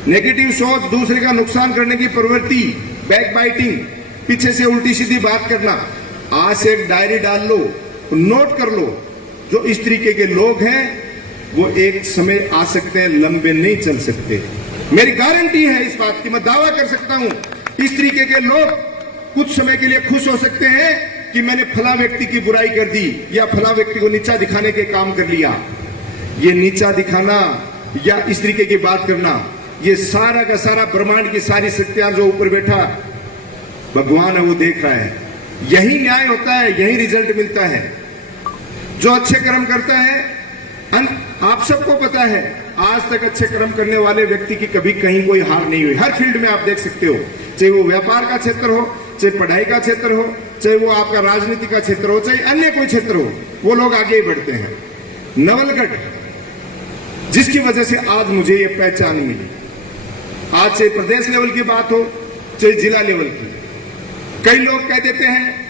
नेगेटिव सोच, दूसरे का नुकसान करने की प्रवृत्ति, बैक बाइटिंग, पीछे से उल्टी सीधी बात करना, आज से एक डायरी डाल लो, नोट कर लो। जो इस तरीके के लोग हैं वो एक समय आ सकते हैं, लंबे नहीं चल सकते। मेरी गारंटी है इस बात की, मैं दावा कर सकता हूं। इस तरीके के लोग कुछ समय के लिए खुश हो सकते हैं कि मैंने फला व्यक्ति की बुराई कर दी या फला व्यक्ति को नीचा दिखाने के काम कर लिया। ये नीचा दिखाना या इस तरीके की बात करना, ये सारा का सारा ब्रह्मांड की सारी शक्तियां जो ऊपर बैठा भगवान है वो देख रहा है। यही न्याय होता है, यही रिजल्ट मिलता है। जो अच्छे कर्म करता है, आप सबको पता है आज तक अच्छे कर्म करने वाले व्यक्ति की कभी कहीं कोई हार नहीं हुई। हर फील्ड में आप देख सकते हो, चाहे वो व्यापार का क्षेत्र हो, चाहे पढ़ाई का क्षेत्र हो, चाहे वो आपका राजनीति का क्षेत्र हो, चाहे अन्य कोई क्षेत्र हो, वो लोग आगे ही बढ़ते हैं। नवलगढ़ जिसकी वजह से आज मुझे ये पहचान मिली, आज चाहे प्रदेश लेवल की बात हो चाहे जिला लेवल की, कई लोग कह देते हैं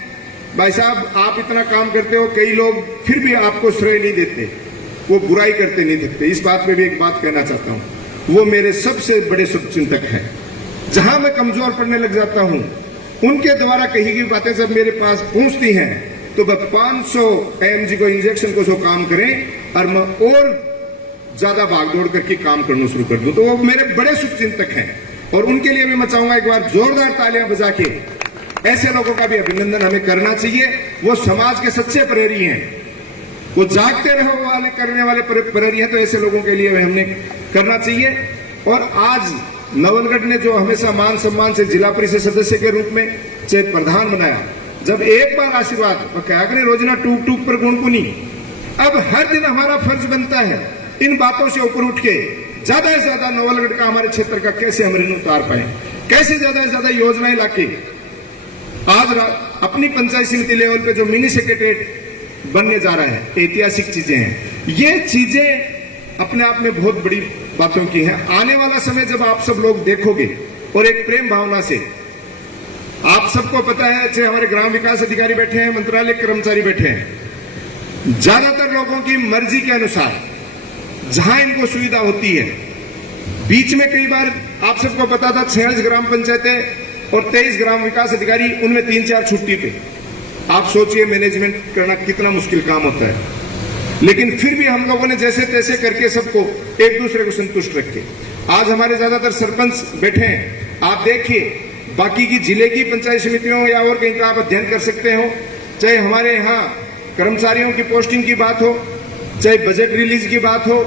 भाई साहब आप इतना काम करते हो, कई लोग फिर भी आपको श्रेय नहीं देते, वो बुराई करते नहीं दिखते। इस बात पे भी एक बात कहना चाहता हूं, वो मेरे सबसे बड़े शुभचिंतक हैं। जहां मैं कमजोर पड़ने लग जाता हूं, उनके द्वारा कही गई बातें जब मेरे पास पहुंचती हैं तो वह 500 AMG को इंजेक्शन को जो काम करें और मैं और ज्यादा भागदौड़ करके काम करना शुरू कर दूं, तो वो मेरे बड़े शुभचिंतक हैं। और उनके लिए भी मैं चाहूंगा एक बार जोरदार तालियां बजा के ऐसे लोगों का भी अभिनंदन हमें करना चाहिए। वो समाज के सच्चे प्रहरी हैं, वो जागते रहो वाले करने वाले प्रहरी हैं, तो ऐसे लोगों के लिए हमने करना चाहिए। और आज नवलगढ़ ने जो हमेशा मान सम्मान से जिला परिषद सदस्य के रूप में चाहे प्रधान बनाया, जब एक बार आशीर्वाद क्या करें, रोजना टूक टूक पर गुणपुनी। अब हर दिन हमारा फर्ज बनता है इन बातों से ऊपर उठ के ज्यादा से ज्यादा नवलगढ़ का, हमारे क्षेत्र का कैसे हम ऋण उतार पाए, कैसे ज्यादा से ज्यादा योजनाएं लाके आज अपनी पंचायत समिति लेवल पे जो मिनी सेक्रेटरीट बनने जा रहा है, ऐतिहासिक चीजें हैं। ये चीजें अपने आप में बहुत बड़ी बातों की हैं। आने वाला समय जब आप सब लोग देखोगे और एक प्रेम भावना से, आप सबको पता है, चाहे हमारे ग्राम विकास अधिकारी बैठे हैं, मंत्रालय कर्मचारी बैठे हैं, ज्यादातर लोगों की मर्जी के अनुसार जहां इनको सुविधा होती है, बीच में कई बार आप सबको पता था 46 ग्राम पंचायतें और 23 ग्राम विकास अधिकारी, उनमें 3-4 छुट्टी पे। आप सोचिए मैनेजमेंट करना कितना मुश्किल काम होता है। लेकिन फिर भी हम लोगों ने जैसे तैसे करके सबको एक दूसरे को संतुष्ट रखे। आज हमारे ज्यादातर सरपंच बैठे हैं, आप देखिए बाकी की जिले की पंचायत समितियों या और कहीं का आप अध्ययन कर सकते हो, चाहे हमारे यहाँ कर्मचारियों की पोस्टिंग की बात हो, चाहे बजट रिलीज की बात हो,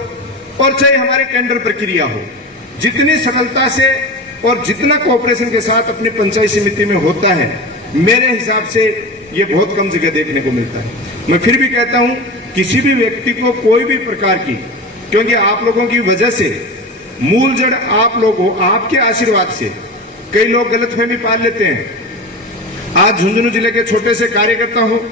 और चाहे हमारे टेंडर प्रक्रिया हो, जितनी सरलता से और जितना कोऑपरेशन के साथ अपनी पंचायत समिति में होता है, मेरे हिसाब से ये बहुत कम जगह देखने को मिलता है। मैं फिर भी कहता हूं, किसी भी व्यक्ति को कोई भी प्रकार की, क्योंकि आप लोगों की वजह से मूल जड़ आप लोग हो, आपके आशीर्वाद से कई लोग गलतफहमी पाल लेते हैं। आज झुंझुनू जिले के छोटे से कार्यकर्ता हो,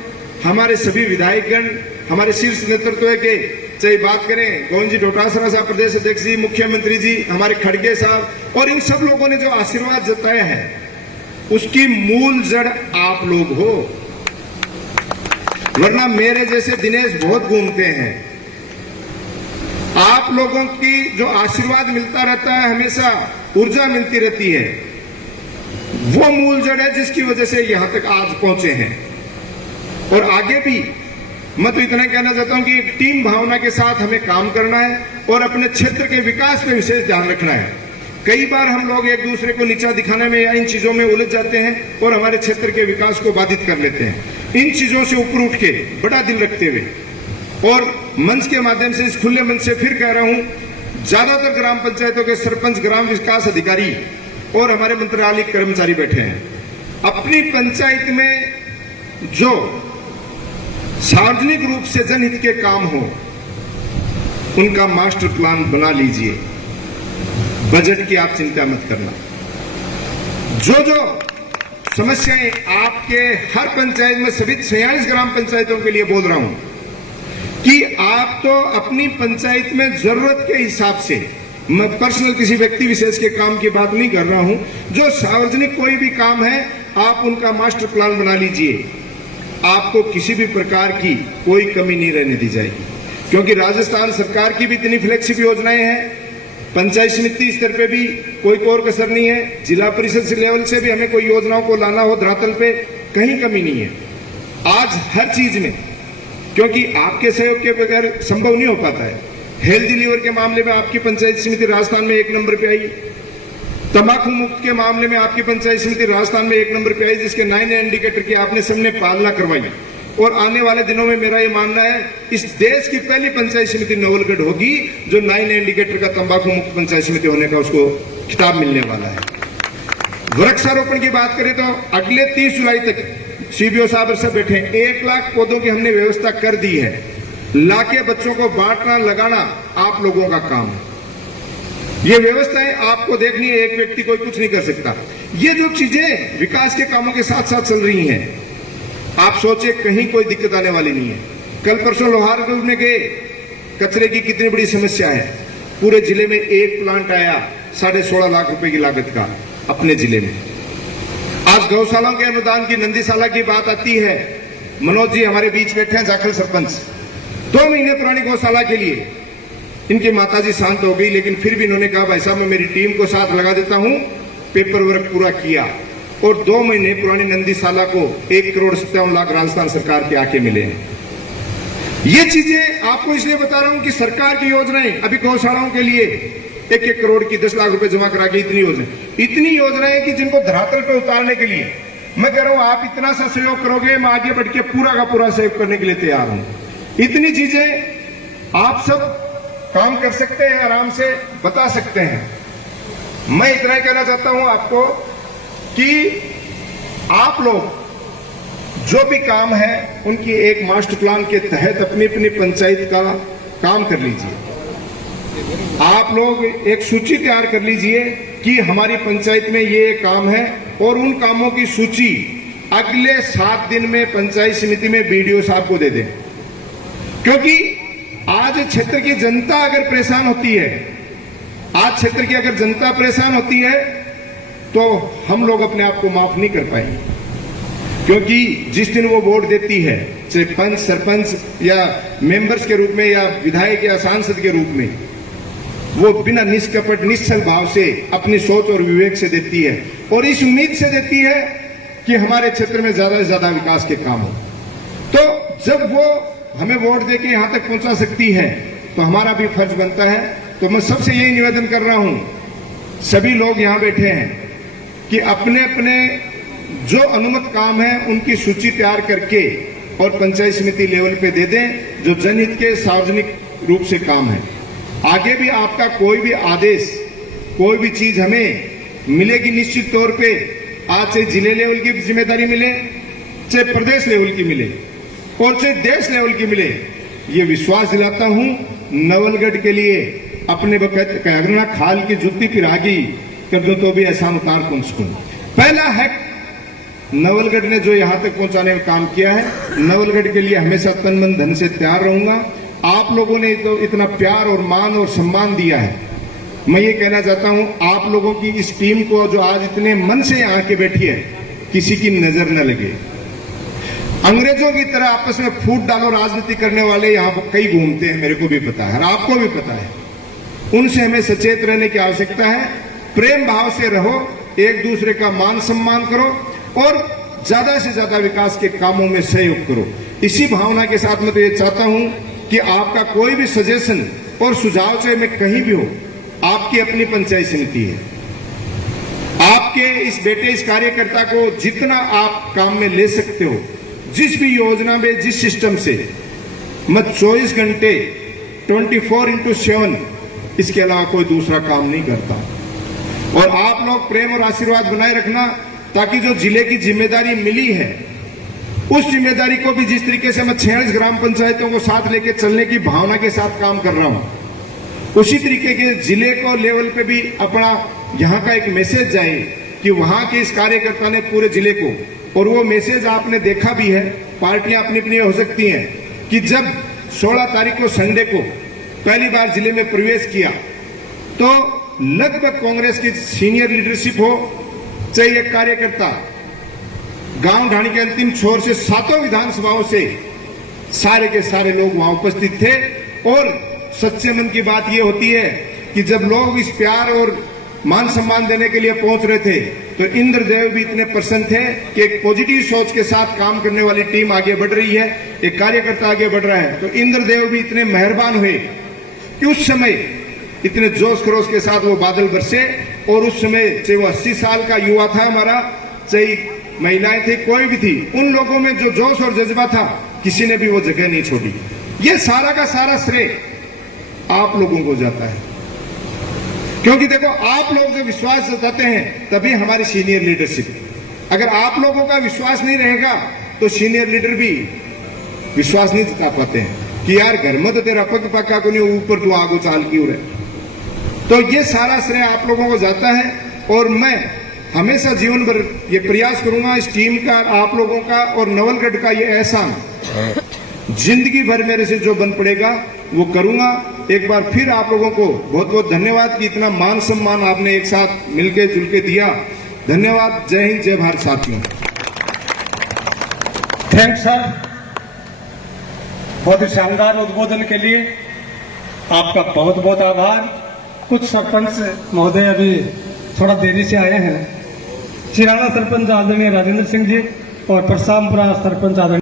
हमारे सभी विधायकगण, हमारे शीर्ष नेतृत्व के चाहे बात करें गोविंद जी डोटासरा साहब प्रदेश अध्यक्ष जी, मुख्यमंत्री जी, हमारे खड़गे साहब और इन सब लोगों ने जो आशीर्वाद जताया है उसकी मूल जड़ आप लोग हो। वरना मेरे जैसे दिनेश बहुत घूमते हैं। आप लोगों की जो आशीर्वाद मिलता रहता है, हमेशा ऊर्जा मिलती रहती है, वो मूल जड़ है जिसकी वजह से यहां तक आज पहुंचे हैं। और आगे भी मैं तो इतना कहना चाहता हूं कि एक टीम भावना के साथ हमें काम करना है और अपने क्षेत्र के विकास पे विशेष ध्यान रखना है। कई बार हम लोग एक दूसरे को नीचा दिखाने में या इन चीजों में उलझ जाते हैं और हमारे क्षेत्र के विकास को बाधित कर लेते हैं। इन चीजों से ऊपर उठ के बड़ा दिल रखते हुए और मंच के माध्यम से, इस खुले मंच से फिर कह रहा हूं, ज्यादातर ग्राम पंचायतों के सरपंच, ग्राम विकास अधिकारी और हमारे मंत्रालय कर्मचारी बैठे हैं। अपनी पंचायत में जो सार्वजनिक रूप से जनहित के काम हो उनका मास्टर प्लान बना लीजिए। बजट की आप चिंता मत करना। जो समस्याएं आपके हर पंचायत में, सभी 46 ग्राम पंचायतों के लिए बोल रहा हूं कि आप तो अपनी पंचायत में जरूरत के हिसाब से, मैं पर्सनल किसी व्यक्ति विशेष के काम की बात नहीं कर रहा हूं, जो सार्वजनिक कोई भी काम है आप उनका मास्टर प्लान बना लीजिए। आपको किसी भी प्रकार की कोई कमी नहीं रहने दी जाएगी, क्योंकि राजस्थान सरकार की भी इतनी फ्लेक्सिबल योजनाएं हैं। पंचायत समिति स्तर पे भी कोई और कसर नहीं है। जिला परिषद लेवल से भी हमें कोई योजनाओं को लाना हो धरातल पे, कहीं कमी नहीं है आज हर चीज में, क्योंकि आपके सहयोग के बगैर संभव नहीं हो पाता है। हेल्दी लीवर के मामले में आपकी पंचायत समिति राजस्थान में 1 नंबर पे आई। तंबाकू मुक्त के मामले में आपकी पंचायत समिति राजस्थान में 1 नंबर पे आई, जिसके 9 इंडिकेटर की आपने सबने पालना करवाई। और आने वाले दिनों में मेरा ये मानना है इस देश की पहली पंचायत समिति नवलगढ़ होगी जो 9 इंडिकेटर का तंबाकू मुक्त पंचायत समिति होने का उसको खिताब मिलने वाला है। वृक्षारोपण की बात करें तो अगले 30 जुलाई तक सीबीओ साहब सब बैठे 1 लाख पौधों की हमने व्यवस्था कर दी है। लाके बच्चों को बांटना लगाना आप लोगों का काम है। ये व्यवस्थाएं आपको देखनी है, एक व्यक्ति कोई कुछ नहीं कर सकता। ये जो चीजें विकास के कामों के साथ साथ चल रही हैं, आप सोचे कहीं कोई दिक्कत आने वाली नहीं है। कल परसों लोहारगढ़ में गए, कचरे की कितनी बड़ी समस्या है। पूरे जिले में एक प्लांट आया 16.5 लाख रुपए की लागत का अपने जिले में। आज गौशालाओं के अनुदान की नंदीशाला की बात आती है। मनोज जी हमारे बीच बैठे हैं, जाखल सरपंच। 2 महीने पुरानी गौशाला के लिए इनकी माताजी शांत हो गई, लेकिन फिर भी इन्होंने कहा भाई साहब मैं मेरी टीम को साथ लगा देता हूं। पेपर वर्क पूरा किया और 2 महीने पुरानी नंदीशाला को 1,57,00,000 राजस्थान सरकार के आके मिले हैं। ये चीजें आपको इसलिए बता रहा हूं कि सरकार की योजनाएं अभी गौशालाओं के लिए 1-1 करोड़ की 10 लाख रुपए जमा करा के इतनी योजनाएं कि जिनको धरातल पे उतारने के लिए मैं कह रहा हूं आप इतना सा सहयोग करोगे, मैं आगे बढ़ के पूरा का पूरा सहयोग करने के लिए तैयार हूं। इतनी चीजें आप सब काम कर सकते हैं, आराम से बता सकते हैं। मैं इतना ही कहना चाहता हूं आपको कि आप लोग जो भी काम है उनकी एक मास्टर प्लान के तहत अपनी अपनी पंचायत का काम कर लीजिए। आप लोग एक सूची तैयार कर लीजिए कि हमारी पंचायत में ये काम है और उन कामों की सूची अगले 7 दिन में पंचायत समिति में बीडीओ साहब को दे दें। क्योंकि आज क्षेत्र की जनता अगर परेशान होती है, आज क्षेत्र की अगर जनता परेशान होती है तो हम लोग अपने आप को माफ नहीं कर पाएंगे। क्योंकि जिस दिन वो वोट देती है, चाहे पंच, सरपंच या मेंबर्स के रूप में या विधायक या सांसद के रूप में, वो बिना निष्कपट निश्चल भाव से अपनी सोच और विवेक से देती है और इस उम्मीद से देती है कि हमारे क्षेत्र में ज्यादा से ज्यादा विकास के काम हो। तो जब वो हमें वोट देके यहां तक पहुंचा सकती है तो हमारा भी फर्ज बनता है। तो मैं सबसे यही निवेदन कर रहा हूं, सभी लोग यहां बैठे हैं, कि अपने अपने जो अनुमत काम है उनकी सूची तैयार करके और पंचायत समिति लेवल पे दे दें, जो जनहित के सार्वजनिक रूप से काम है। आगे भी आपका कोई भी आदेश, कोई भी चीज हमें मिलेगी निश्चित तौर पे। आज चाहे जिले लेवल की जिम्मेदारी मिले, चाहे प्रदेश लेवल की मिले और चाहे देश लेवल की मिले, ये विश्वास दिलाता हूं नवलगढ़ के लिए अपने वक्त कहना खाल की जुत्ती पिरागी कर दो तो भी ऐसा उतार कौन सुकून। पहला है नवलगढ़ ने जो यहां तक पहुंचाने में काम किया है, नवलगढ़ के लिए हमेशा तन मन धन से तैयार रहूंगा आप लोगों ने तो इतना प्यार और मान और सम्मान दिया है। मैं ये कहना चाहता हूं, आप लोगों की इस टीम को जो आज इतने मन से यहाँ के बैठी है, किसी की नजर न लगे। अंग्रेजों की तरह आपस में फूट डालो राजनीति करने वाले यहाँ पर कई घूमते हैं, मेरे को भी पता है और आपको भी पता है। उनसे हमें सचेत रहने की आवश्यकता है। प्रेम भाव से रहो, एक दूसरे का मान सम्मान करो और ज्यादा से ज्यादा विकास के कामों में सहयोग करो। इसी भावना के साथ मैं तो ये चाहता हूं कि आपका कोई भी सजेशन और सुझाव, चाहे मैं कहीं भी हो, आपकी अपनी पंचायत समिति है। आपके इस बेटे, इस कार्यकर्ता को जितना आप काम में ले सकते हो, जिस भी योजना में, जिस सिस्टम से, मैं 24 घंटे 24x7 इसके अलावा कोई दूसरा काम नहीं करता। और आप लोग प्रेम और आशीर्वाद बनाए रखना, ताकि जो जिले की जिम्मेदारी मिली है, उस जिम्मेदारी को भी जिस तरीके से मैं 46 ग्राम पंचायतों को साथ लेकर चलने की भावना के साथ काम कर रहा हूं, उसी तरीके के जिले को लेवल पे भी अपना यहाँ का एक मैसेज जाए कि वहां के इस कार्यकर्ता ने पूरे जिले को, और वो मैसेज आपने देखा भी है, पार्टियां अपनी अपनी हो सकती हैं, कि जब 16 तारीख को संडे को पहली बार जिले में प्रवेश किया, तो लगभग कांग्रेस की सीनियर लीडरशिप हो, चाहे एक कार्यकर्ता, गांव ढाणी के अंतिम छोर से 7 विधानसभाओं से सारे के सारे लोग वहां उपस्थित थे। और सच्चे मन की बात यह होती है कि जब लोग इस प्यार और मान सम्मान देने के लिए पहुंच रहे थे, तो इंद्रदेव भी इतने प्रसन्न थे कि एक पॉजिटिव सोच के साथ काम करने वाली टीम आगे बढ़ रही है, एक कार्यकर्ता आगे बढ़ रहा है। तो इंद्रदेव भी इतने मेहरबान हुए कि उस समय इतने जोश खरोश के साथ वो बादल बरसे। और उस समय चाहे वो 80 साल का युवा था हमारा, चाहे महिलाएं थी, कोई भी थी, उन लोगों में जो जोश और जज्बा था, किसी ने भी वो जगह नहीं छोड़ी। ये सारा का सारा श्रेय आप लोगों को जाता है, क्योंकि देखो, आप लोग जो विश्वास जताते हैं तभी हमारी सीनियर लीडरशिप। अगर आप लोगों का विश्वास नहीं रहेगा तो सीनियर लीडर भी विश्वास नहीं जता पाते हैं कि यार घर में तो तेरा पग पक्का को नहीं, ऊपर तू आगो चाल क्यों रहे। तो ये सारा श्रेय आप लोगों को जाता है। और मैं हमेशा जीवन भर ये प्रयास करूंगा, इस टीम का, आप लोगों का और नवलगढ़ का ये एहसान जिंदगी भर मेरे से जो बन पड़ेगा वो करूंगा। एक बार फिर आप लोगों को बहुत बहुत धन्यवाद कि इतना मान सम्मान आपने एक साथ मिलके जुलके दिया। धन्यवाद। जय हिंद, जय भारत साथियों। थैंक्स सर, बहुत ही शानदार उद्बोधन के लिए आपका बहुत बहुत आभार। कुछ सरपंच महोदय अभी थोड़ा देरी से आए हैं। चिराना सरपंच आदरणीय राजेंद्र सिंह जी और परसामपुरा सरपंच आदरणीय